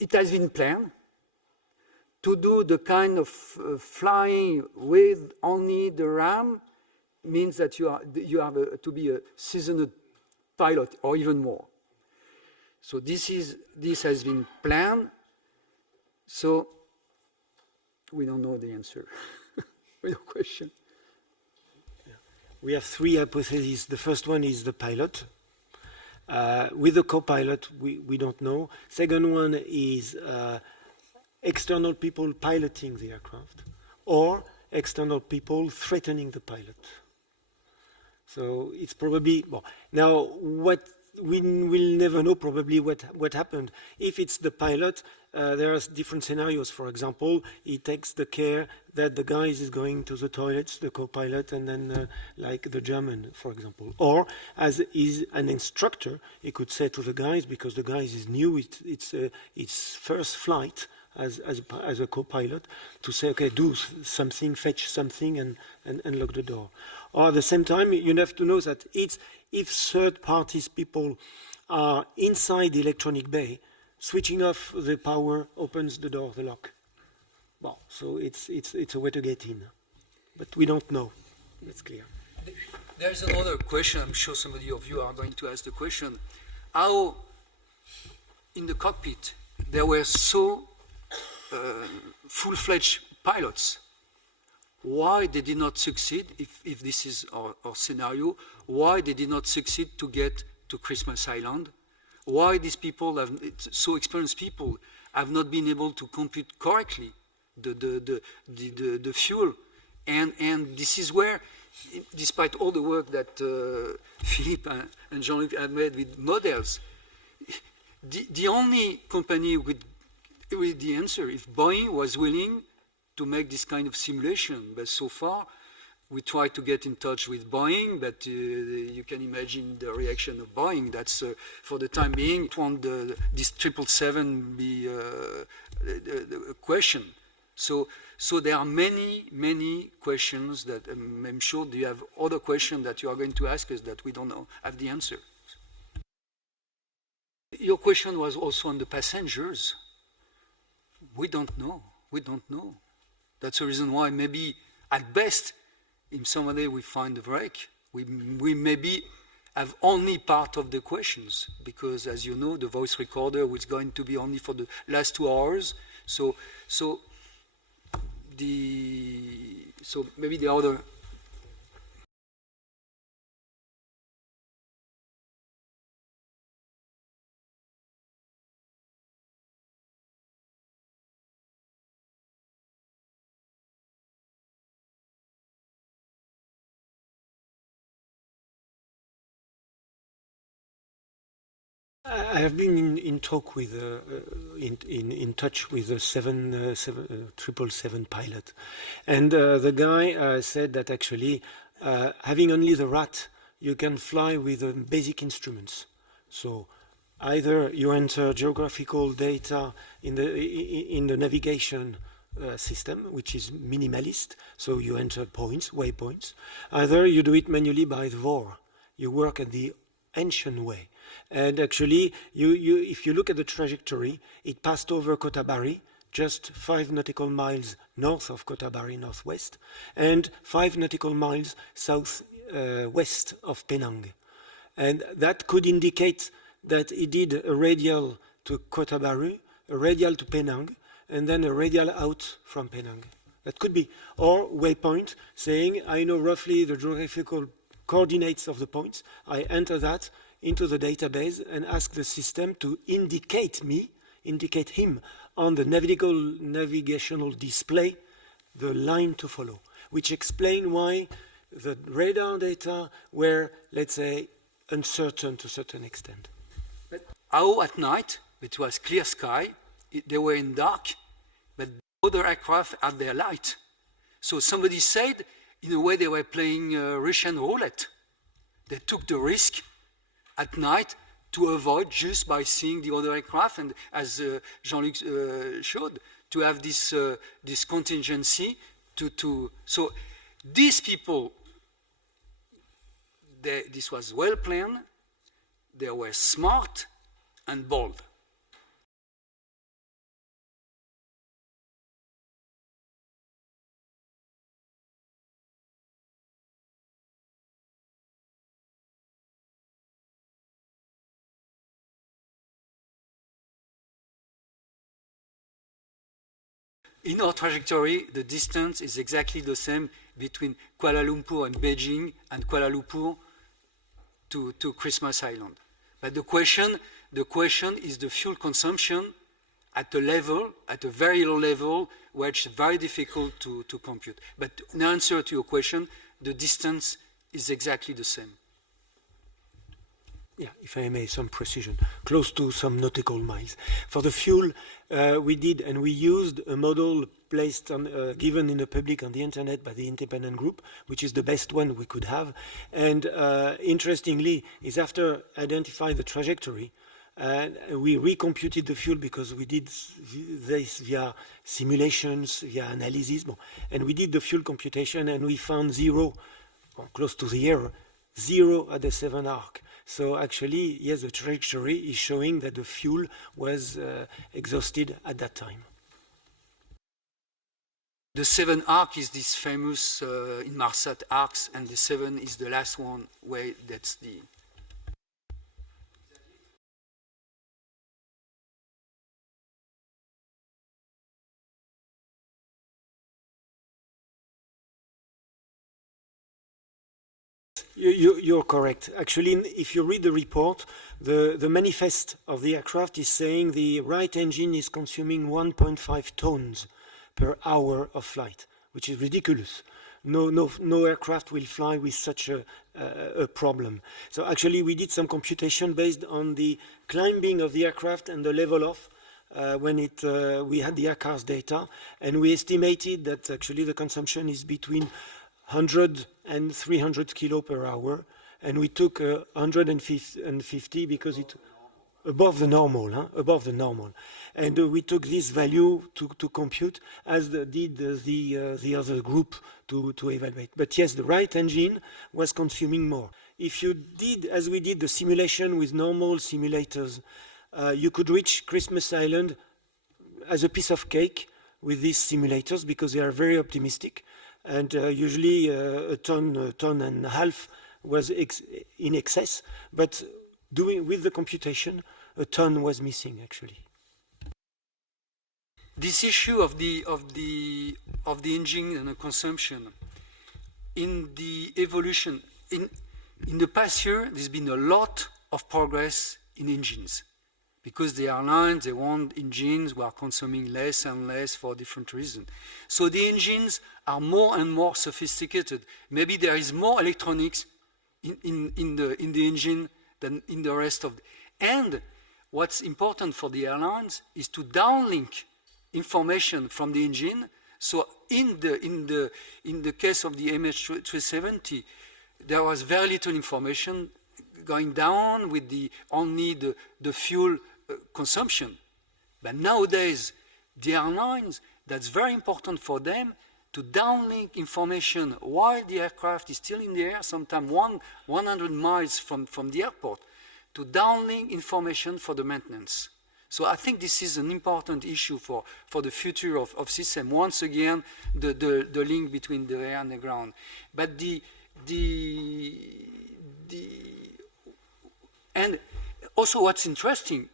it has been planned to do the kind of flying with only the RAM means that you have to be a seasoned pilot or even more. So this has been planned. So we don't know the answer to your question. We have 3 hypotheses. The first one is the pilot. With the co-pilot, we don't know. Second one is external people piloting the aircraft or external people threatening the pilot. So it's probably, well, now what we will never know probably what happened. If it's the pilot, there are different scenarios. For example, he takes the care that the guy is going to the toilets, the co-pilot, and then like the German, for example. Or as is an instructor, he could say to the guys, because the guys is new, it's first flight as a co-pilot, to say, okay, do something, fetch something, and lock the door. Or at the same time, you have to know that if third parties people are inside the electronic bay, switching off the power opens the door, the lock. Well, so it's a way to get in, but we don't know. That's clear. There's another question. I'm sure somebody of you are going to ask the question: how, in the cockpit, there were so full-fledged pilots? Why they did not succeed? If this is our scenario, why they did not succeed to get to Christmas Island? Why these people so experienced people have not been able to compute correctly the fuel, and this is where, despite all the work that Philippe and Jean-Luc have made with models, the only company with the answer, if Boeing was willing to make this kind of simulation, but so far we tried to get in touch with Boeing, but you can imagine the reaction of Boeing. That's for the time being, it won't this 777 be a question. So there are many questions that I'm sure you have other questions that you are going to ask us that we don't know, have the answer. Your question was also on the passengers. We don't know. We don't know. That's the reason why maybe at best, in some way we find the wreck. We maybe have only part of the questions, because as you know, the voice recorder was going to be only for the last 2 hours. So maybe the other. I have been in touch with the 777 pilot, and the guy said that actually having only the RAT, you can fly with basic instruments. So Either you enter geographical data in the navigation system, which is minimalist, so you enter points, waypoints. Either you do it manually by the VOR. You work at the ancient way. And actually, if you look at the trajectory, it passed over Kotabari, just 5 nautical miles north of Kotabari, northwest, and 5 nautical miles southwest of Penang. And that could indicate that it did a radial to Kotabari, a radial to Penang, and then a radial out from Penang. That could be. Or waypoint, saying, I know roughly the geographical coordinates of the points. I enter that into the database and ask the system to indicate him on the navigational display, the line to follow, which explain why the radar data were, let's say, uncertain to a certain extent. But how at night, it was clear sky, they were in dark, but other aircraft had their light. So somebody said, in a way, they were playing Russian roulette. They took the risk at night to avoid just by seeing the other aircraft, and as Jean-Luc showed, to have this this contingency to. So these people, this was well planned. They were smart and bold. In our trajectory, the distance is exactly the same between Kuala Lumpur and Beijing and Kuala Lumpur to Christmas Island. But the question is the fuel consumption at a very low level, which is very difficult to compute. But in answer to your question, the distance is exactly the same. Yeah, if I may, some precision, close to some nautical miles. For the fuel, we did, and we used a model placed on, given in the public on the internet by the independent group, which is the best one we could have. And interestingly, is after identifying the trajectory, we recomputed the fuel because we did this via simulations, via analyses, and we did the fuel computation, and we found 0, or close to the error, 0 at the 7 arc. So actually, yes, the trajectory is showing that the fuel was exhausted at that time. The 7 arc is this famous Inmarsat arcs, and the 7 is the last one where that's the... You're correct. Actually, if you read the report, the manifest of the aircraft is saying the right engine is consuming 1.5 tons per hour of flight, which is ridiculous. No aircraft will fly with such a problem. So actually, we did some computation based on the climbing of the aircraft and the level off when we had the RAeS data, and we estimated that actually the consumption is between 100 and 300 kilo per hour, and we took 150 because it above the normal, above the normal, and we took this value to compute, as did the other group to evaluate. But yes, the right engine was consuming more. If you did, as we did, the simulation with normal simulators, you could reach Christmas Island as a piece of cake with these simulators because they are very optimistic. And usually a ton and a half was in excess, but with the computation, a ton was missing actually. This issue of the engine and the consumption in the evolution in the past year, there's been a lot of progress in engines. Because the airlines, they want engines who are consuming less and less for different reasons. So the engines are more and more sophisticated. Maybe there is more electronics in the engine than in the rest of and what's important for the airlines is to downlink information from the engine. So in the case of the MH370, there was very little information going down with only the fuel consumption. But nowadays, the airlines, that's very important for them to downlink information while the aircraft is still in the air, sometimes 100 miles from the airport, to downlink information for the maintenance. So I think this is an important issue for the future of system. Once again, the link between the air and the ground. But and also what's interesting,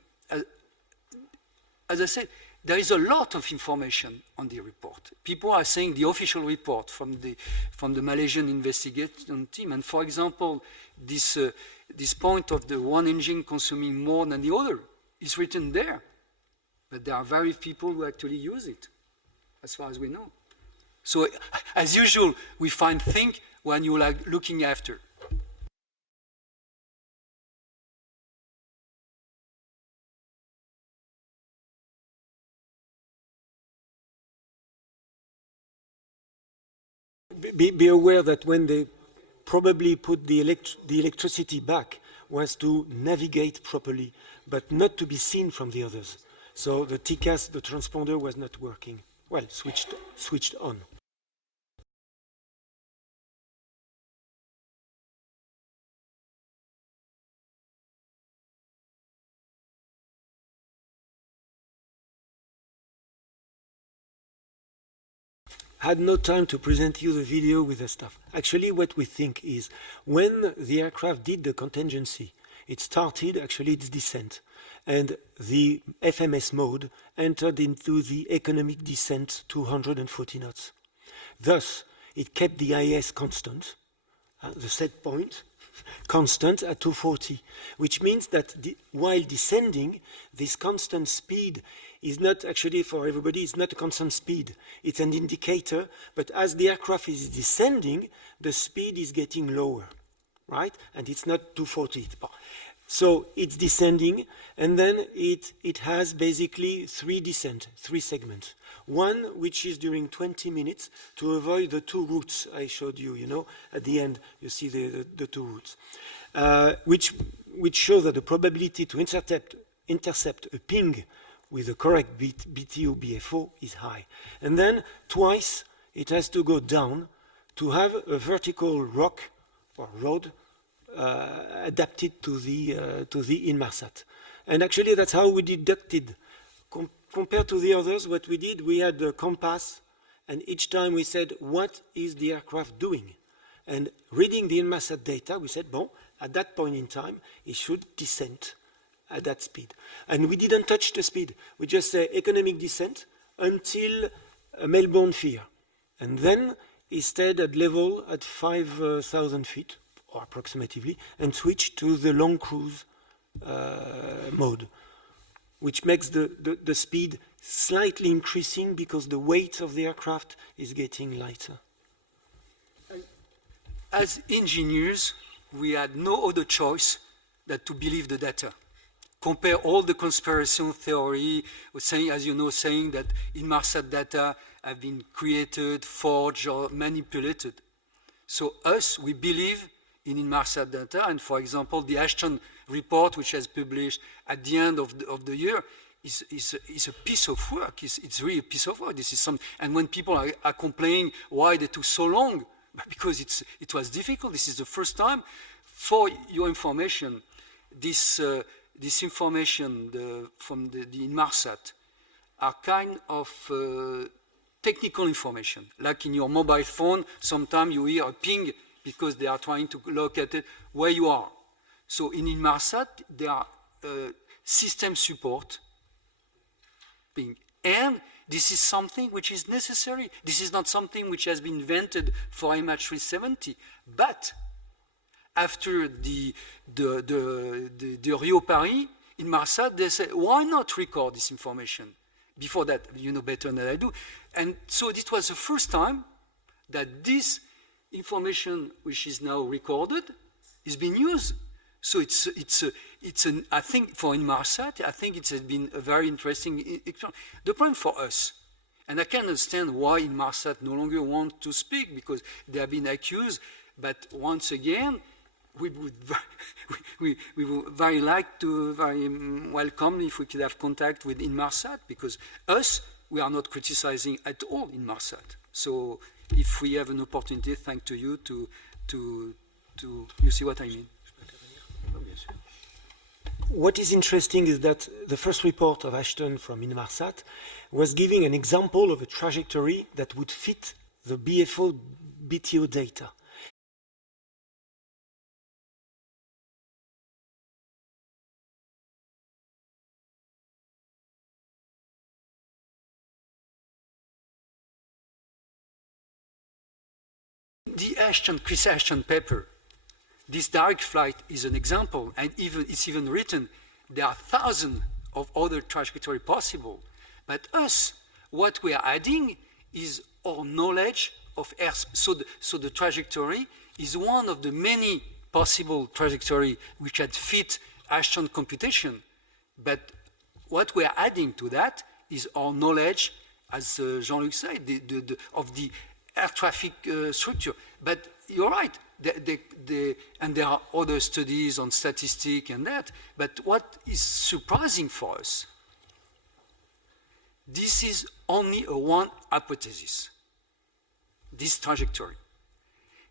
as I said, there is a lot of information on the report. People are saying the official report from the Malaysian investigation team. And for example, this point of the one engine consuming more than the other is written there. But there are very few people who actually use it, as far as we know. So as usual, we find things when you're like looking after. Be aware that when they probably put the electricity back was to navigate properly, but not to be seen from the others. So the TCAS, the transponder, was not working. Well, switched on. Had no time to present you the video with the stuff. Actually, what we think is when the aircraft did the contingency, it started actually its descent, and the FMS mode entered into the economic descent 240 knots. Thus, it kept the IS constant, the set point, constant at 240, which means that while descending, this constant speed is not actually for everybody, it's not a constant speed. It's an indicator, but as the aircraft is descending, the speed is getting lower, right? And it's not 240. So it's descending, and then it has basically three segments. One, which is during 20 minutes to avoid the two routes I showed you, at the end, you see the two routes, which show that the probability to intercept a ping with the correct BTO BFO is high. And then twice it has to go down to have a vertical rock or road adapted to the Inmarsat. And actually that's how we deducted. Compared to the others, what we did, we had the compass, and each time we said, what is the aircraft doing? And reading the Inmarsat data, we said, bon, at that point in time, it should descend at that speed. And we didn't touch the speed. We just say economic descent until Melbourne Fear. And then it stayed at level at 5,000 feet, or approximately, and switched to the long cruise mode, which makes the speed slightly increasing because the weight of the aircraft is getting lighter. As engineers, we had no other choice than to believe the data. Compare all the conspiracy theory, saying that Inmarsat data have been created, forged, or manipulated. So we believe in Inmarsat data, and for example, the Ashton report, which has published at the end of the year, is a piece of work. It's really a piece of work. This is and when people are complaining why they took so long, because it was difficult. This is the first time. For your information, this information from the Inmarsat are kind of technical information. Like in your mobile phone, sometimes you hear a ping because they are trying to locate it where you are. So in Inmarsat, there are system support ping. And this is something which is necessary. This is not something which has been invented for MH370, but after the RAeS Paris, Inmarsat, they said, why not record this information? Before that, you know better than I do. And so this was the first time that this information, which is now recorded, is being used. So I think for Inmarsat, I think it has been a very interesting experience. The point for us, and I can understand why Inmarsat no longer want to speak because they have been accused, but once again, we would we would very like to, very welcome if we could have contact with Inmarsat, because we are not criticizing at all Inmarsat. So if we have an opportunity, thanks to you to you see what I mean. What is interesting is that the first report of Ashton from Inmarsat was giving an example of a trajectory that would fit the BFO BTO data. The Chris Ashton paper, this direct flight is an example, and it's even written, there are thousands of other trajectories possible. But what we are adding is our knowledge of Earth. So the trajectory is one of the many possible trajectories which had fit Ashton computation. But what we are adding to that is our knowledge, as Jean-Luc said, of the air traffic structure. But you're right, and there are other studies on statistics and that, but what is surprising for us, this is only a one hypothesis, this trajectory.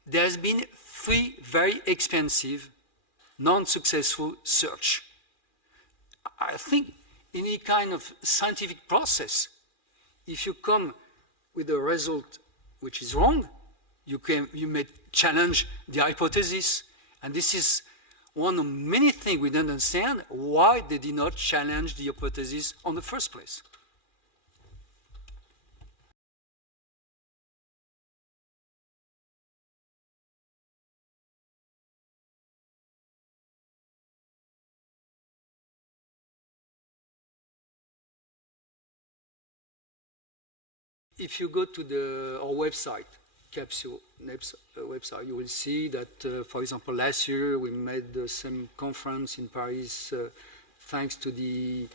There has been 3 very expensive, non-successful search. I think in any kind of scientific process, if you come with a result which is wrong, you may challenge the hypothesis. And this is one of many things we don't understand, why they did not challenge the hypothesis in the first place. If you go to our website, CAPTIO website, you will see that, for example, last year we made the same conference in Paris thanks to the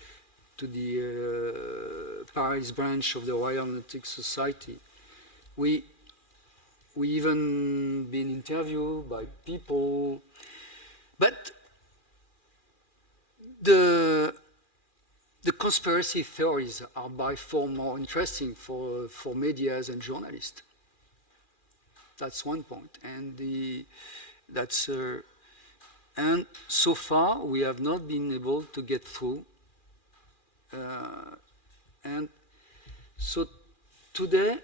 Paris branch of the Royal Aeronautical Society. We even been interviewed by people, but the conspiracy theories are by far more interesting for medias and journalists. That's one point, and so far we have not been able to get through. And so today,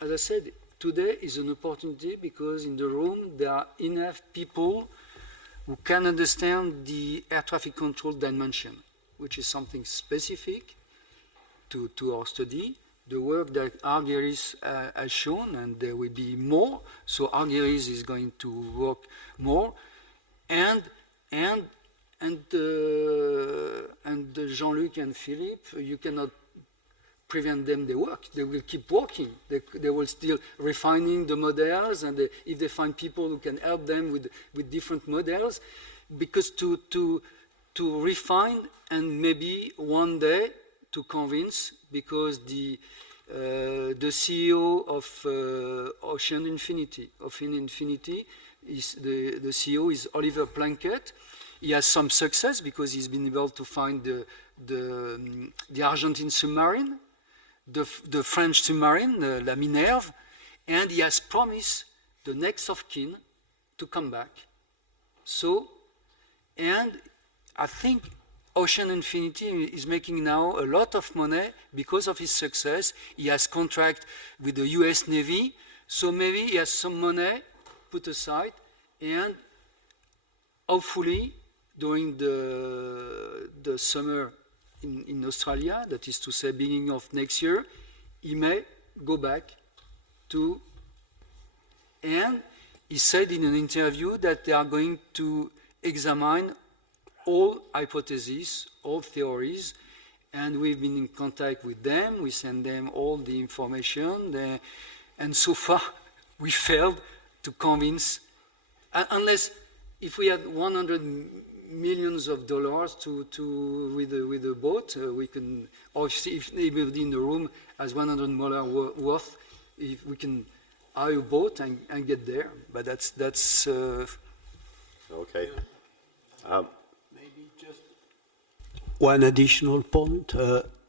as I said, today is an opportunity because in the room there are enough people who can understand the air traffic control dimension, which is something specific to our study. The work that RAeS has shown, and there will be more. So RAeS is going to work more, and Jean-Luc and Philippe, you cannot prevent them their work. They will keep working. They will still refining the models, and if they find people who can help them with different models, because to refine and maybe one day to convince, because the CEO of Ocean Infinity, is the CEO is Oliver Plunkett. He has some success because he's been able to find the Argentine submarine, the French submarine, La Minerve, and he has promised the next of kin to come back. So, and I think Ocean Infinity is making now a lot of money because of his success. He has contract with the US Navy, so maybe he has some money put aside, and hopefully during the summer in Australia, that is to say beginning of next year, he may go back to, and he said in an interview that they are going to examine all hypotheses, all theories, and we've been in contact with them. We send them all the information, and so far we failed to convince, unless if we had $100 million with a boat, we can, or if anybody in the room has $100 million worth, if we can hire a boat and get there. But that's Okay. Maybe just one additional point.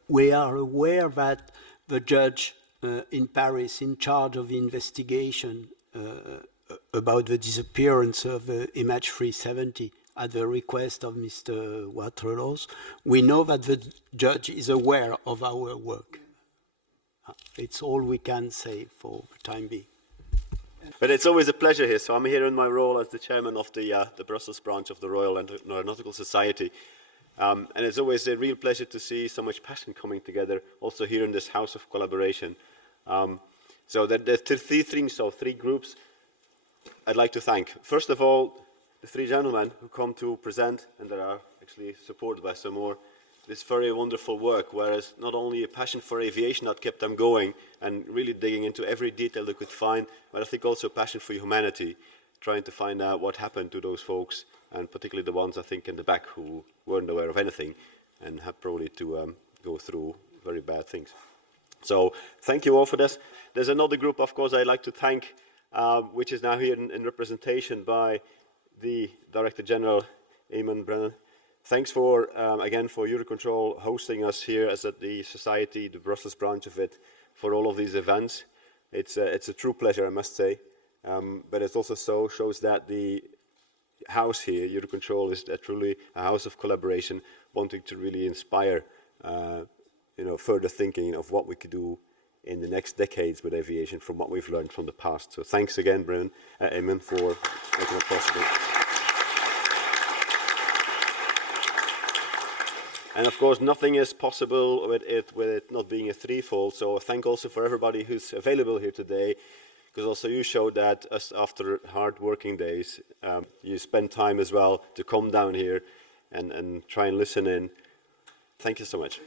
We are aware that the judge in Paris in charge of the investigation about the disappearance of the MH370 at the request of Mr. Waterloo, we know that the judge is aware of our work. It's all we can say for the time being. But it's always a pleasure here. So I'm here in my role as the chairman of the Brussels branch of the Royal Aeronautical Society. And it's always a real pleasure to see so much passion coming together, also here in this house of collaboration. So there's three groups I'd like to thank. First of all, the three gentlemen who come to present, and that are actually supported by some more, this very wonderful work, whereas not only a passion for aviation that kept them going and really digging into every detail they could find, but I think also a passion for humanity, trying to find out what happened to those folks, and particularly the ones I think in the back who weren't aware of anything and had probably to go through very bad things. So thank you all for this. There's another group, of course, I'd like to thank, which is now here in representation by the Director General, Eamon Brennan. Thanks for, again, for Eurocontrol hosting us here as at the Society, the Brussels branch of it, for all of these events. It's a true pleasure, I must say. But it also shows that the house here, Eurocontrol, is truly a house of collaboration, wanting to really inspire further thinking of what we could do in the next decades with aviation from what we've learned from the past. So thanks again, Eamon, for making it possible. And of course, nothing is possible with it not being a threefold. So thank also for everybody who's available here today, because also you showed that after hard working days, you spend time as well to come down here and try and listen in. Thank you so much.